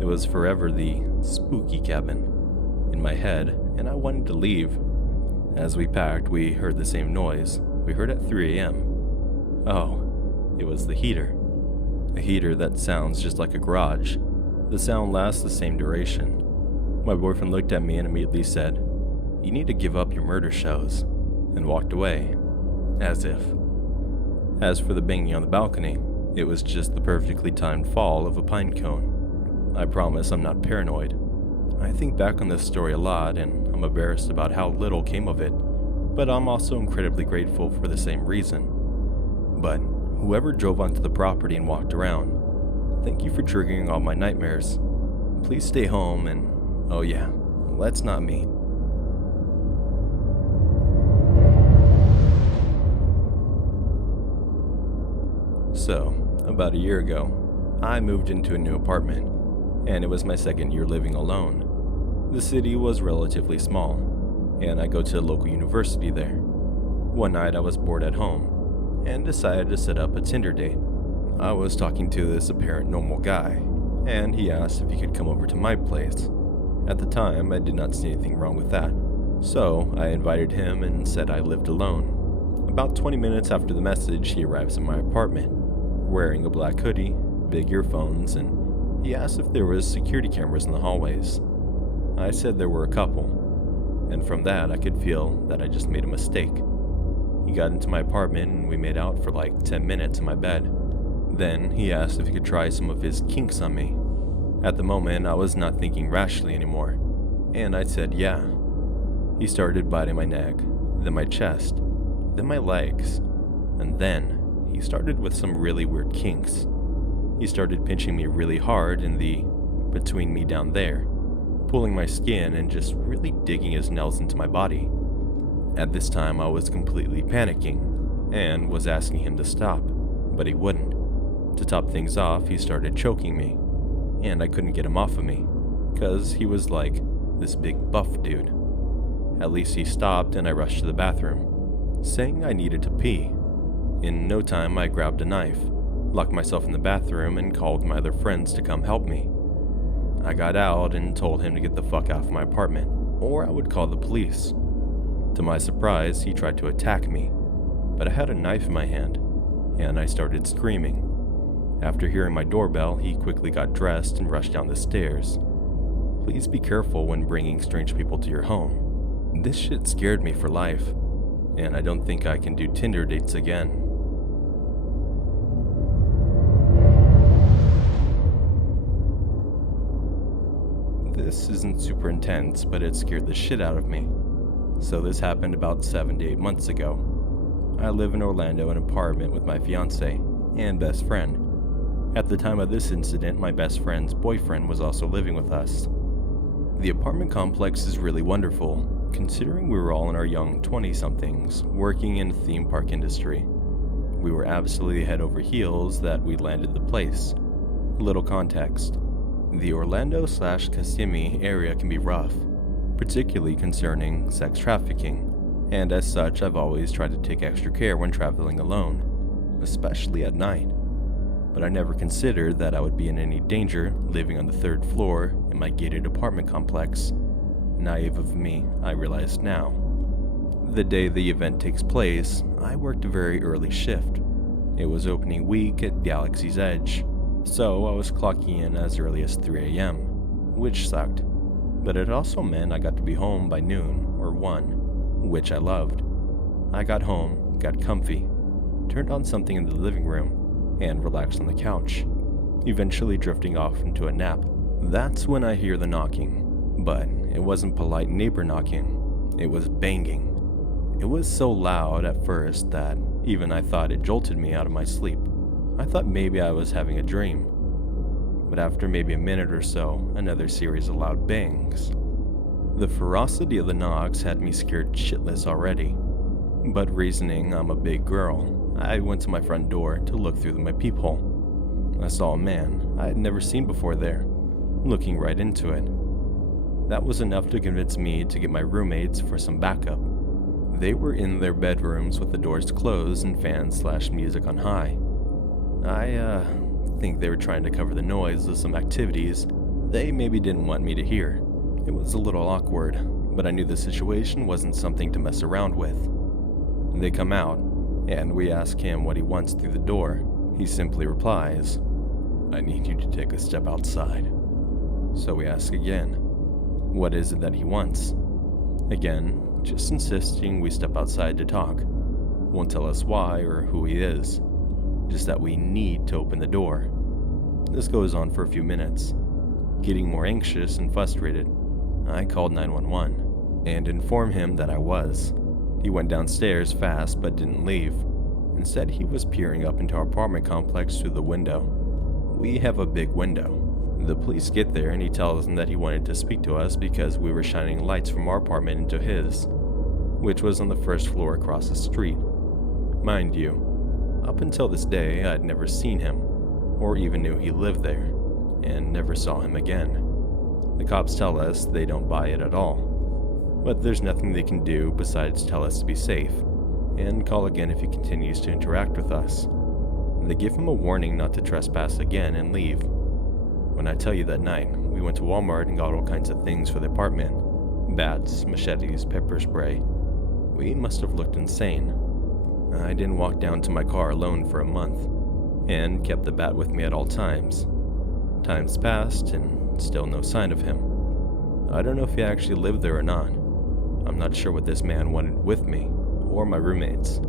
It was forever the spooky cabin in my head, and I wanted to leave. As we packed, we heard the same noise. We heard at 3 a.m. Oh, it was the heater. A heater that sounds just like a garage. The sound lasts the same duration. My boyfriend looked at me and immediately said, "You need to give up your murder shows," and walked away, as if. As for the banging on the balcony, it was just the perfectly timed fall of a pine cone. I promise I'm not paranoid. I think back on this story a lot, and I'm embarrassed about how little came of it, but I'm also incredibly grateful for the same reason. But whoever drove onto the property and walked around, thank you for triggering all my nightmares. Please stay home, and oh yeah, let's not meet. So, about a year ago, I moved into a new apartment, and it was my second year living alone. The city was relatively small, and I go to a local university there. One night I was bored at home, and decided to set up a Tinder date. I was talking to this apparent normal guy, and he asked if he could come over to my place. At the time, I did not see anything wrong with that, so I invited him and said I lived alone. About 20 minutes after the message, he arrives in my apartment, wearing a black hoodie, big earphones, and he asked if there was security cameras in the hallways. I said there were a couple, and from that I could feel that I just made a mistake. He got into my apartment and we made out for like 10 minutes in my bed. Then he asked if he could try some of his kinks on me. At the moment I was not thinking rationally anymore, and I said yeah. He started biting my neck, then my chest, then my legs, and then he started with some really weird kinks. He started pinching me really hard in the between me down there, pulling my skin and just really digging his nails into my body. At this time I was completely panicking and was asking him to stop, but he wouldn't. To top things off, he started choking me, and I couldn't get him off of me, cause he was like this big buff dude. At least he stopped and I rushed to the bathroom, saying I needed to pee. In no time I grabbed a knife, locked myself in the bathroom, and called my other friends to come help me. I got out and told him to get the fuck out of my apartment, or I would call the police. To my surprise, he tried to attack me, but I had a knife in my hand, and I started screaming. After hearing my doorbell, he quickly got dressed and rushed down the stairs. Please be careful when bringing strange people to your home. This shit scared me for life, and I don't think I can do Tinder dates again. This isn't super intense, but it scared the shit out of me. So this happened about 7 to 8 months ago. I live in Orlando in an apartment with my fiance and best friend. At the time of this incident, my best friend's boyfriend was also living with us. The apartment complex is really wonderful, considering we were all in our young 20-somethings, working in the theme park industry. We were absolutely head over heels that we landed the place. A little context. The Orlando/Kissimmee area can be rough, particularly concerning sex trafficking, and as such I've always tried to take extra care when traveling alone, especially at night. But I never considered that I would be in any danger living on the 3rd floor in my gated apartment complex. Naive of me, I realize now. The day the event takes place, I worked a very early shift, It was opening week at Galaxy's Edge, so I was clocking in as early as 3 a.m., which sucked. But it also meant I got to be home by noon or 1, which I loved. I got home, got comfy, turned on something in the living room, and relaxed on the couch, eventually drifting off into a nap. That's when I hear the knocking, but it wasn't polite neighbor knocking, it was banging. It was so loud at first that even I thought it jolted me out of my sleep. I thought maybe I was having a dream. But after maybe a minute or so, another series of loud bangs. The ferocity of the knocks had me scared shitless already. But reasoning I'm a big girl, I went to my front door to look through my peephole. I saw a man I had never seen before there, looking right into it. That was enough to convince me to get my roommates for some backup. They were in their bedrooms with the doors closed and fans/music on high. I think they were trying to cover the noise of some activities they maybe didn't want me to hear. It was a little awkward, but I knew the situation wasn't something to mess around with. They come out, and we ask him what he wants through the door. He simply replies, "I need you to take a step outside." So we ask again, what is it that he wants? Again, just insisting we step outside to talk. Won't tell us why or who he is, just that we need to open the door. This goes on for a few minutes. Getting more anxious and frustrated, I called 911 and informed him that I was. He went downstairs fast but didn't leave, and said he was peering up into our apartment complex through the window. We have a big window. The police get there and he tells them that he wanted to speak to us because we were shining lights from our apartment into his, which was on the first floor across the street. Mind you, up until this day I'd never seen him, or even knew he lived there, and never saw him again. The cops tell us they don't buy it at all, but there's nothing they can do besides tell us to be safe, and call again if he continues to interact with us. They give him a warning not to trespass again and leave. When I tell you that night, we went to Walmart and got all kinds of things for the apartment. Bats, machetes, pepper spray. We must have looked insane. I didn't walk down to my car alone for a month, and kept the bat with me at all times. Times passed, and still no sign of him. I don't know if he actually lived there or not. I'm not sure what this man wanted with me, or my roommates,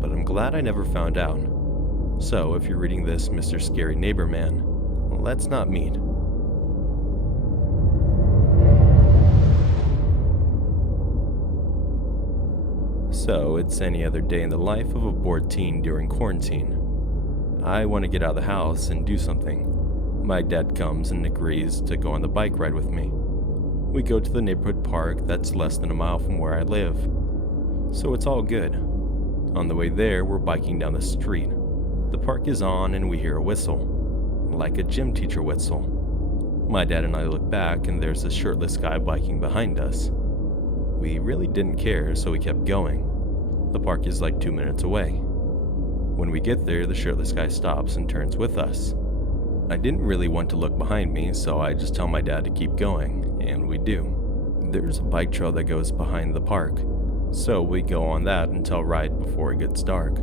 but I'm glad I never found out. So if you're reading this, Mr. Scary Neighbor Man, let's not meet. So it's any other day in the life of a bored teen during quarantine. I want to get out of the house and do something. My dad comes and agrees to go on the bike ride with me. We go to the neighborhood park that's less than a mile from where I live, so it's all good. On the way there, we're biking down the street. The park is on and we hear a whistle, like a gym teacher whistle. My dad and I look back and there's a shirtless guy biking behind us. We really didn't care, so we kept going. The park is like 2 minutes away. When we get there, the shirtless guy stops and turns with us. I didn't really want to look behind me, so I just tell my dad to keep going, and we do. There's a bike trail that goes behind the park, so we go on that until right before it gets dark.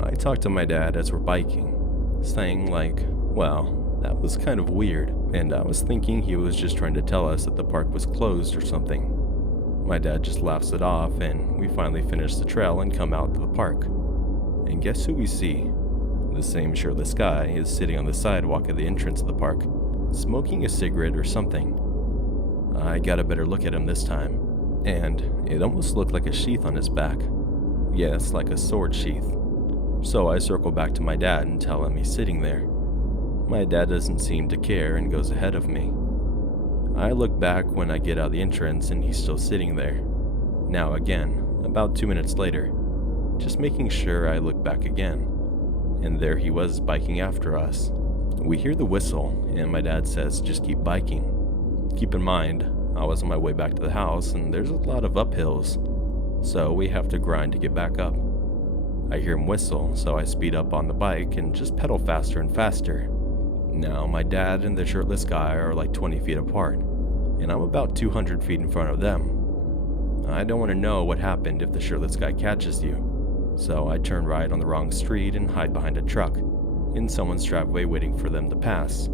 I talk to my dad as we're biking, saying like, well, that was kind of weird, and I was thinking he was just trying to tell us that the park was closed or something. My dad just laughs it off, and we finally finish the trail and come out to the park. And guess who we see? The same shirtless guy is sitting on the sidewalk at the entrance of the park, smoking a cigarette or something. I got a better look at him this time, and it almost looked like a sheath on his back. Yes, like a sword sheath. So I circle back to my dad and tell him he's sitting there. My dad doesn't seem to care and goes ahead of me. I look back when I get out of the entrance and he's still sitting there. Now again, about 2 minutes later, just making sure I look back again. And there he was biking after us. We hear the whistle and my dad says just keep biking. Keep in mind, I was on my way back to the house and there's a lot of uphills, so we have to grind to get back up. I hear him whistle, so I speed up on the bike and just pedal faster and faster. Now my dad and the shirtless guy are like 20 feet apart, and I'm about 200 feet in front of them. I don't want to know what happened if the shirtless guy catches you, So I turn right on the wrong street and hide behind a truck in someone's driveway waiting for them to pass.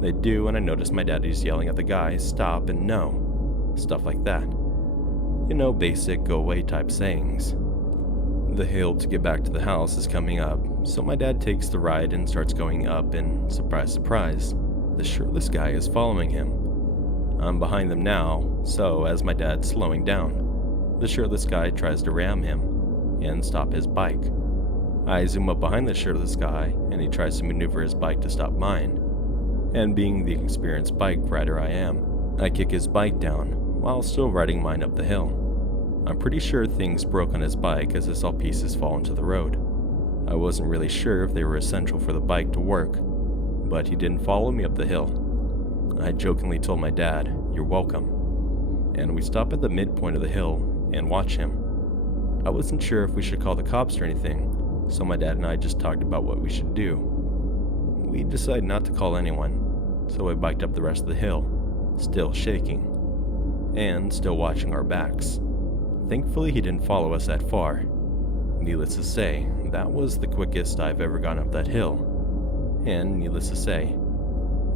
They do, and I notice my daddy's yelling at the guy, "Stop" and "No." Stuff like that. You know, basic go away type sayings. The hill to get back to the house is coming up, so my dad takes the ride and starts going up, and surprise, surprise, the shirtless guy is following him. I'm behind them now, so as my dad's slowing down, the shirtless guy tries to ram him and stop his bike. I zoom up behind the shirtless guy, and he tries to maneuver his bike to stop mine. And being the experienced bike rider I am, I kick his bike down while still riding mine up the hill. I'm pretty sure things broke on his bike as I saw pieces fall into the road. I wasn't really sure if they were essential for the bike to work, but he didn't follow me up the hill. I jokingly told my dad, "You're welcome," and we stop at the midpoint of the hill and watch him. I wasn't sure if we should call the cops or anything, so my dad and I just talked about what we should do. We decided not to call anyone, so I biked up the rest of the hill, still shaking, and still watching our backs. Thankfully, he didn't follow us that far. Needless to say, that was the quickest I've ever gone up that hill. And needless to say,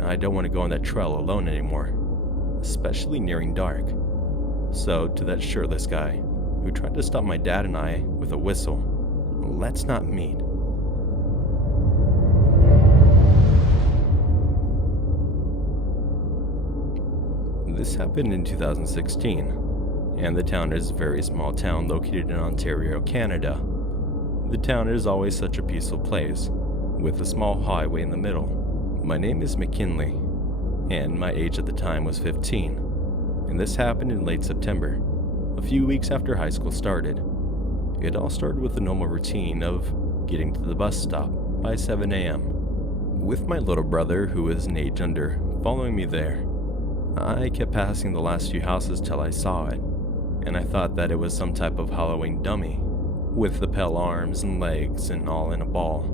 I don't want to go on that trail alone anymore, especially nearing dark. So, to that shirtless guy who tried to stop my dad and I with a whistle, let's not meet. This happened in 2016, and the town is a very small town located in Ontario, Canada. The town is always such a peaceful place, with a small highway in the middle. My name is McKinley, and my age at the time was 15, and this happened in late September, a few weeks after high school started. It all started with the normal routine of getting to the bus stop by 7 a.m., with my little brother, who is an age under, following me there. I kept passing the last few houses till I saw it, and I thought that it was some type of Halloween dummy, with the pale arms and legs and all in a ball,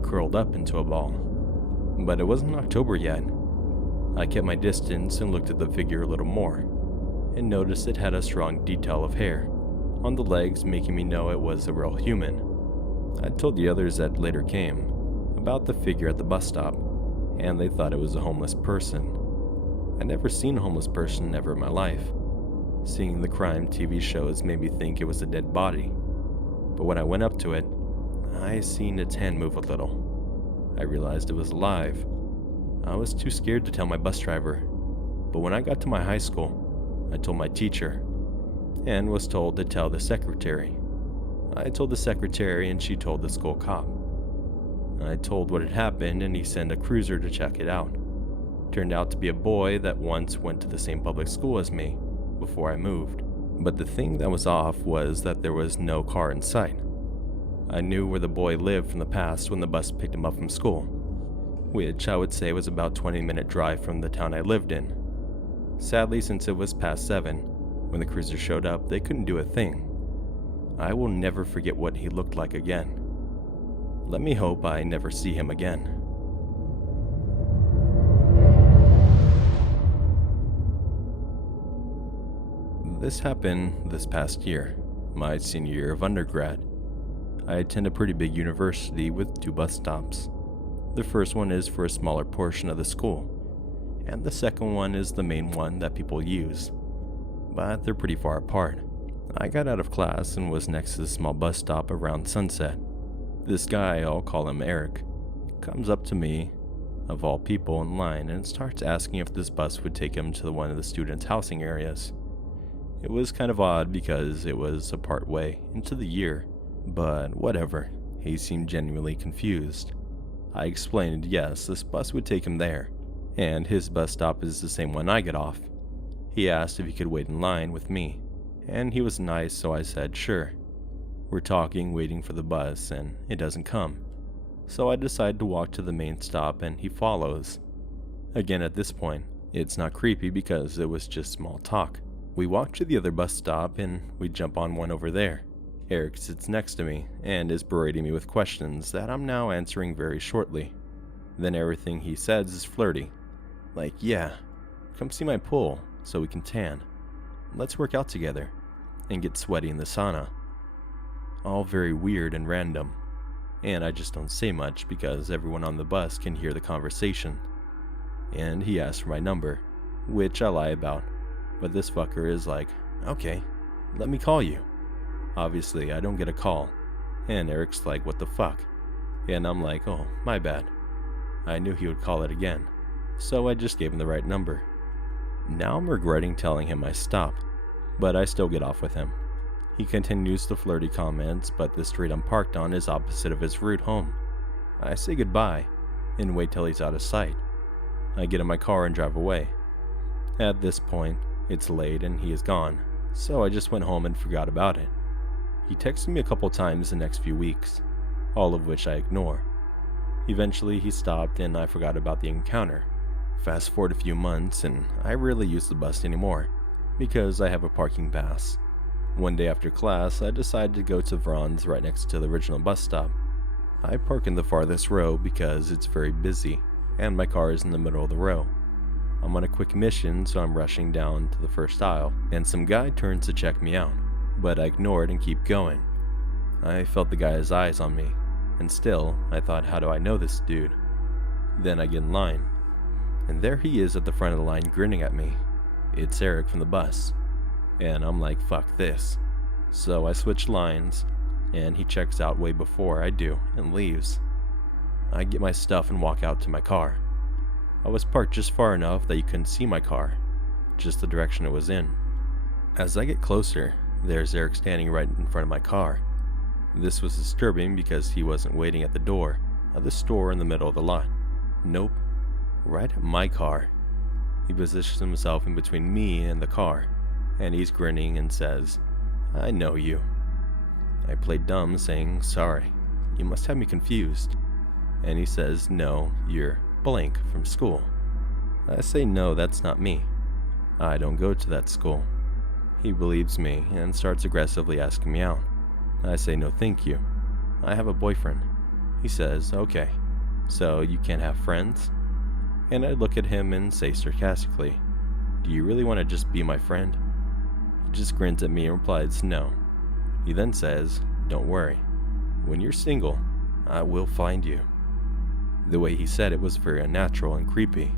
curled up into a ball. But it wasn't October yet. I kept my distance and looked at the figure a little more, and noticed it had a strong detail of hair on the legs, making me know it was a real human. I told the others that later came about the figure at the bus stop, and they thought it was a homeless person. I'd never seen a homeless person ever in my life. Seeing the crime TV shows made me think it was a dead body. But when I went up to it, I seen its hand move a little. I realized it was alive. I was too scared to tell my bus driver, but when I got to my high school, I told my teacher, and was told to tell the secretary. I told the secretary, and she told the school cop. I told what had happened, and he sent a cruiser to check it out. Turned out to be a boy that once went to the same public school as me before I moved. But the thing that was off was that there was no car in sight. I knew where the boy lived from the past when the bus picked him up from school, which I would say was about a 20-minute drive from the town I lived in. Sadly, since it was past 7, when the cruiser showed up, they couldn't do a thing. I will never forget what he looked like again. Let me hope I never see him again. This happened this past year, my senior year of undergrad. I attend a pretty big university with 2 bus stops. The first one is for a smaller portion of the school, and the second one is the main one that people use, but they're pretty far apart. I got out of class and was next to the small bus stop around sunset. This guy, I'll call him Eric, comes up to me, of all people, in line and starts asking if this bus would take him to one of the students' housing areas. It was kind of odd because it was a part way into the year, but whatever, he seemed genuinely confused. I explained yes, this bus would take him there, and his bus stop is the same one I get off. He asked if he could wait in line with me, and he was nice, so I said sure. We're talking, waiting for the bus, and it doesn't come. So I decide to walk to the main stop, and he follows. Again, at this point, it's not creepy because it was just small talk. We walk to the other bus stop, and we jump on one over there. Eric sits next to me, and is berating me with questions that I'm now answering very shortly. Then everything he says is flirty. Like, yeah, come see my pool, so we can tan. Let's work out together, and get sweaty in the sauna. all very weird and random. And I just don't say much because everyone on the bus can hear the conversation. And he asked for my number, which I lie about. But this fucker is like, okay, let me call you. Obviously, I don't get a call. And Eric's like, what the fuck? And I'm like, oh, my bad. I knew he would call it again. So I just gave him the right number. Now I'm regretting telling him I stopped, but I still get off with him. He continues the flirty comments, but the street I'm parked on is opposite of his route home. I say goodbye and wait till he's out of sight. I get in my car and drive away. At this point, it's late and he is gone, so I just went home and forgot about it. He texted me a couple times the next few weeks, all of which I ignore. Eventually he stopped and I forgot about the encounter. Fast forward a few months and I rarely use the bus anymore, because I have a parking pass. One day after class, I decided to go to Vron's right next to the original bus stop. I park in the farthest row because it's very busy, and my car is in the middle of the row. I'm on a quick mission, so I'm rushing down to the first aisle, and some guy turns to check me out, but I ignore it and keep going. I felt the guy's eyes on me, and still, I thought, how do I know this dude? Then I get in line, and there he is at the front of the line grinning at me. It's Eric from the bus. And I'm like, fuck this. So I switch lines, and he checks out way before I do and leaves. I get my stuff and walk out to my car. I was parked just far enough that you couldn't see my car, just the direction it was in. As I get closer, there's Eric standing right in front of my car. This was disturbing because he wasn't waiting at the door of the store in the middle of the lot. Nope, right at my car. He positions himself in between me and the car, and he's grinning and says, I know you. I played dumb saying, sorry, you must have me confused. And he says, no, you're blank from school. I say, no, that's not me. I don't go to that school. He believes me and starts aggressively asking me out. I say, no thank you. I have a boyfriend. He says, okay, so you can't have friends? And I look at him and say sarcastically, do you really want to just be my friend? He just grins at me and replies, no. He then says, don't worry. When you're single, I will find you. The way he said it was very unnatural and creepy.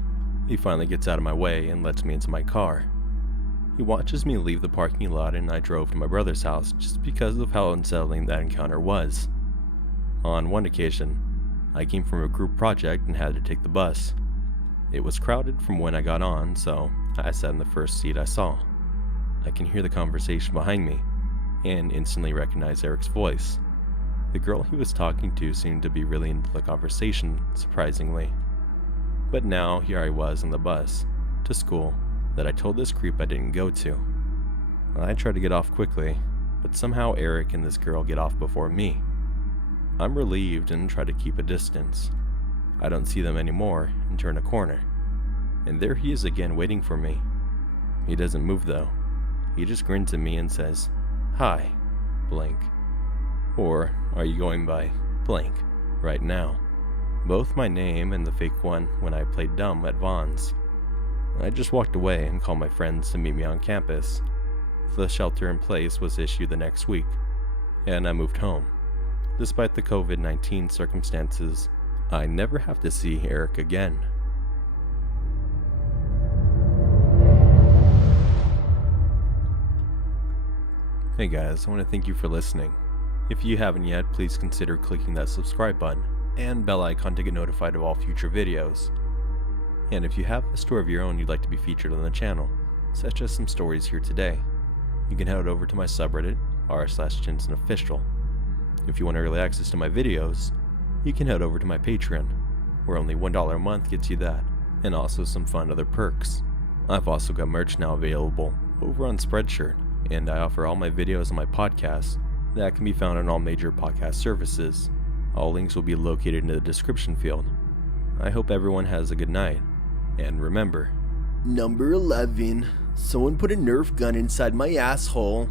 He finally gets out of my way and lets me into my car. He watches me leave the parking lot and I drove to my brother's house just because of how unsettling that encounter was. On one occasion, I came from a group project and had to take the bus. It was crowded from when I got on, so I sat in the first seat I saw. I can hear the conversation behind me and instantly recognize Eric's voice. The girl he was talking to seemed to be really into the conversation, surprisingly. But now here I was on the bus to school that I told this creep I didn't go to. I tried to get off quickly, but somehow Eric and this girl get off before me. I'm relieved and try to keep a distance. I don't see them anymore and turn a corner. And there he is again waiting for me. He doesn't move though. He just grins at me and says, hi, blank. Or are you going by blank right now? Both my name and the fake one when I played dumb at Vaughn's. I just walked away and called my friends to meet me on campus. The shelter in place was issued the next week, and I moved home. Despite the COVID-19 circumstances, I never have to see Eric again. Hey guys, I want to thank you for listening. If you haven't yet, please consider clicking that subscribe button and bell icon to get notified of all future videos. And if you have a story of your own you'd like to be featured on the channel, such as some stories here today, you can head over to my subreddit, r/ChinsonOfficial. If you want early access to my videos, you can head over to my Patreon, where only $1 a month gets you that, and also some fun other perks. I've also got merch now available over on Spreadshirt, and I offer all my videos on my podcast that can be found on all major podcast services. All links will be located in the description field. I hope everyone has a good night, and remember, Number 11. Someone put a Nerf gun inside my asshole.